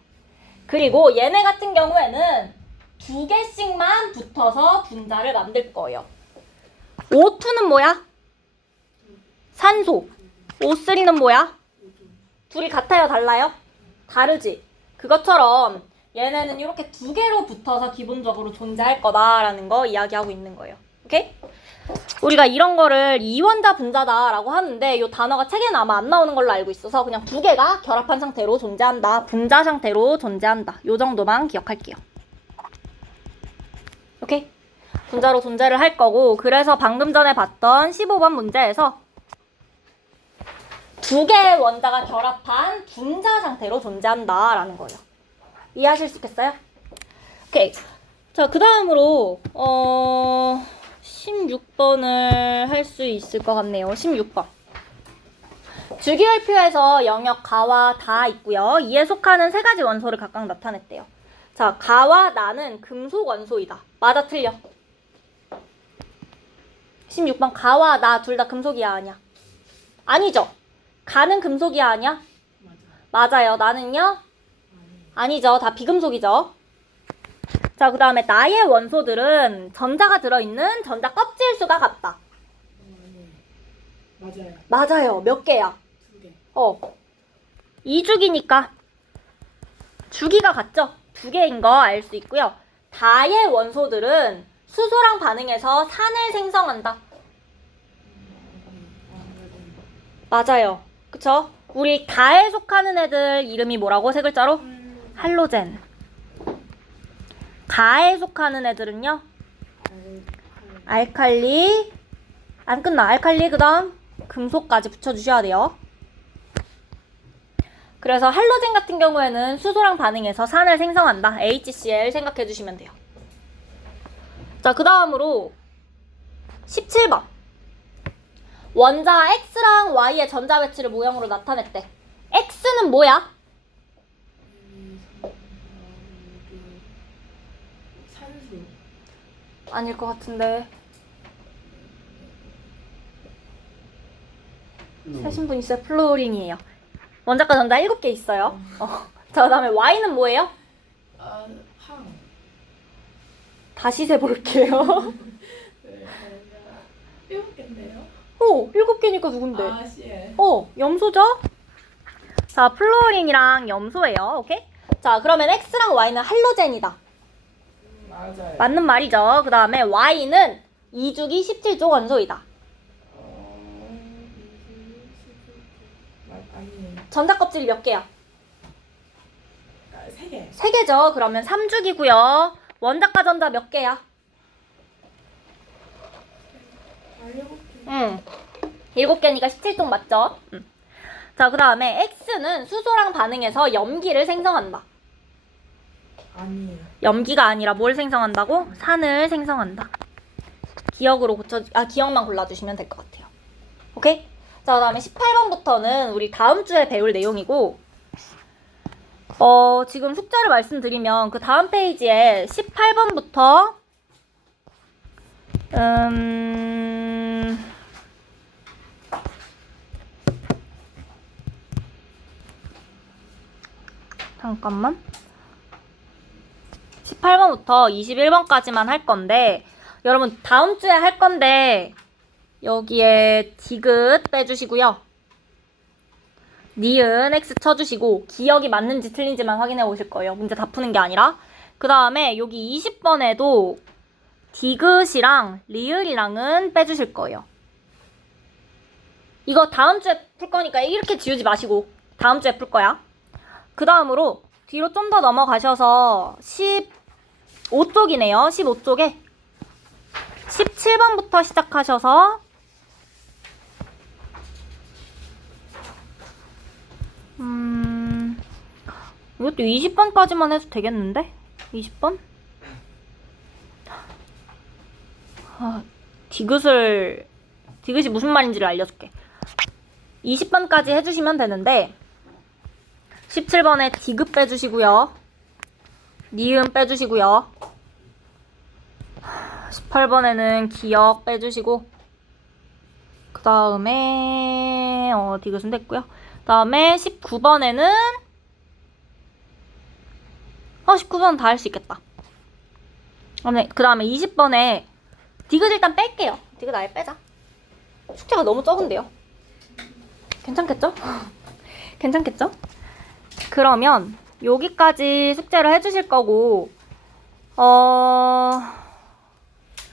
그리고 얘네 같은 경우에는 두 개씩만 붙어서 분자를 만들 거예요. O2는 뭐야? 산소. O3는 뭐야? 둘이 같아요? 달라요? 다르지? 그것처럼 얘네는 이렇게 두 개로 붙어서 기본적으로 존재할 거다라는 거 이야기하고 있는 거예요. 오케이? 우리가 이런 거를 이원자 분자다라고 하는데 이 단어가 책에는 아마 안 나오는 걸로 알고 있어서 그냥 두 개가 결합한 상태로 존재한다. 분자 상태로 존재한다. 요 정도만 기억할게요. 오케이? 분자로 존재를 할 거고 그래서 방금 전에 봤던 15번 문제에서 두 개의 원자가 결합한 분자 상태로 존재한다라는 거예요. 이해하실 수 있겠어요? 오케이. 자, 그 다음으로 16번을 할 수 있을 것 같네요. 16번. 주기율표에서 영역 가와 다 있고요. 이에 속하는 세 가지 원소를 각각 나타냈대요. 자, 가와 나는 금속 원소이다. 맞아, 틀려? 16번 가와 나 둘 다 금속이야, 아니야? 아니죠? 가는 금속이야, 아니야? 맞아요. 나는요? 아니죠. 다 비금속이죠. 자, 그 다음에 나의 원소들은 전자가 들어있는 전자 껍질 수가 같다. 맞아요. 맞아요. 몇 개야? 2개. 2주기니까 주기가 같죠? 2개인 거 알 수 있고요. 다의 원소들은 수소랑 반응해서 산을 생성한다. 맞아요. 그쵸? 우리 다에 속하는 애들 이름이 뭐라고? 세 글자로? 할로젠. 가에 속하는 애들은요? 알칼리. 안 끝나. 알칼리 그 다음 금속까지 붙여주셔야 돼요. 그래서 할로젠 같은 경우에는 수소랑 반응해서 산을 생성한다. HCl 생각해 주시면 돼요. 자, 그 다음으로 17번. 원자 X랑 Y의 전자 배치를 모형으로 나타냈대. X는 뭐야? 산수. 아닐 것 같은데. 세신 분 있어요? 플로린이에요. 원자과 전자 7개 있어요. 자, 그 다음에 Y는 뭐예요? 항. 다시 세볼게요. 네, 7개인데요? 7개니까 누군데? CL. 염소죠? 자, 플로린이랑 염소예요. 오케이? 자, 그러면 X랑 Y는 할로젠이다. 맞아요. 맞는 말이죠. 그 다음에 Y는 2주기 17조 원소이다. 아니에요. 전자 껍질 몇 개야? 3개. 3개죠. 그러면 3주기고요. 원자과 전자 몇 개야? 7개. 7개니까 17종 맞죠? 자, 그 다음에 X는 수소랑 반응해서 염기를 생성한다. 아니에요. 염기가 아니라 뭘 생성한다고? 산을 생성한다. 기억만 골라주시면 될 것 같아요. 오케이? 자, 그 다음에 18번부터는 우리 다음 주에 배울 내용이고, 지금 숙제를 말씀드리면 그 다음 페이지에 18번부터, 잠깐만. 18번부터 21번까지만 할 건데, 여러분 다음 주에 할 건데, 여기에 디귿 빼주시고요. 니은 X 쳐주시고, 기억이 맞는지 틀린지만 확인해 보실 거예요. 문제 다 푸는 게 아니라. 그 다음에 여기 20번에도 디귿이랑 리을이랑은 빼주실 거예요. 이거 다음 주에 풀 거니까 이렇게 지우지 마시고, 다음 주에 풀 거야. 그 다음으로 뒤로 좀 더 넘어가셔서 15쪽이네요. 15쪽에 17번부터 시작하셔서 이것도 20번까지만 해도 되겠는데? 20번? 디귿이 무슨 말인지를 알려줄게. 20번까지 해주시면 되는데 17번에 디귿 빼주시고요. 니은 빼주시고요. 18번에는 기억 빼주시고, 그 다음에 디귿은 됐고요. 그 다음에 19번에는 19번 다 할 수 있겠다. 그 다음에 20번에 디귿 일단 뺄게요. 디귿 아예 빼자. 숙제가 너무 적은데요. 괜찮겠죠? 괜찮겠죠? 그러면 여기까지 숙제를 해주실 거고,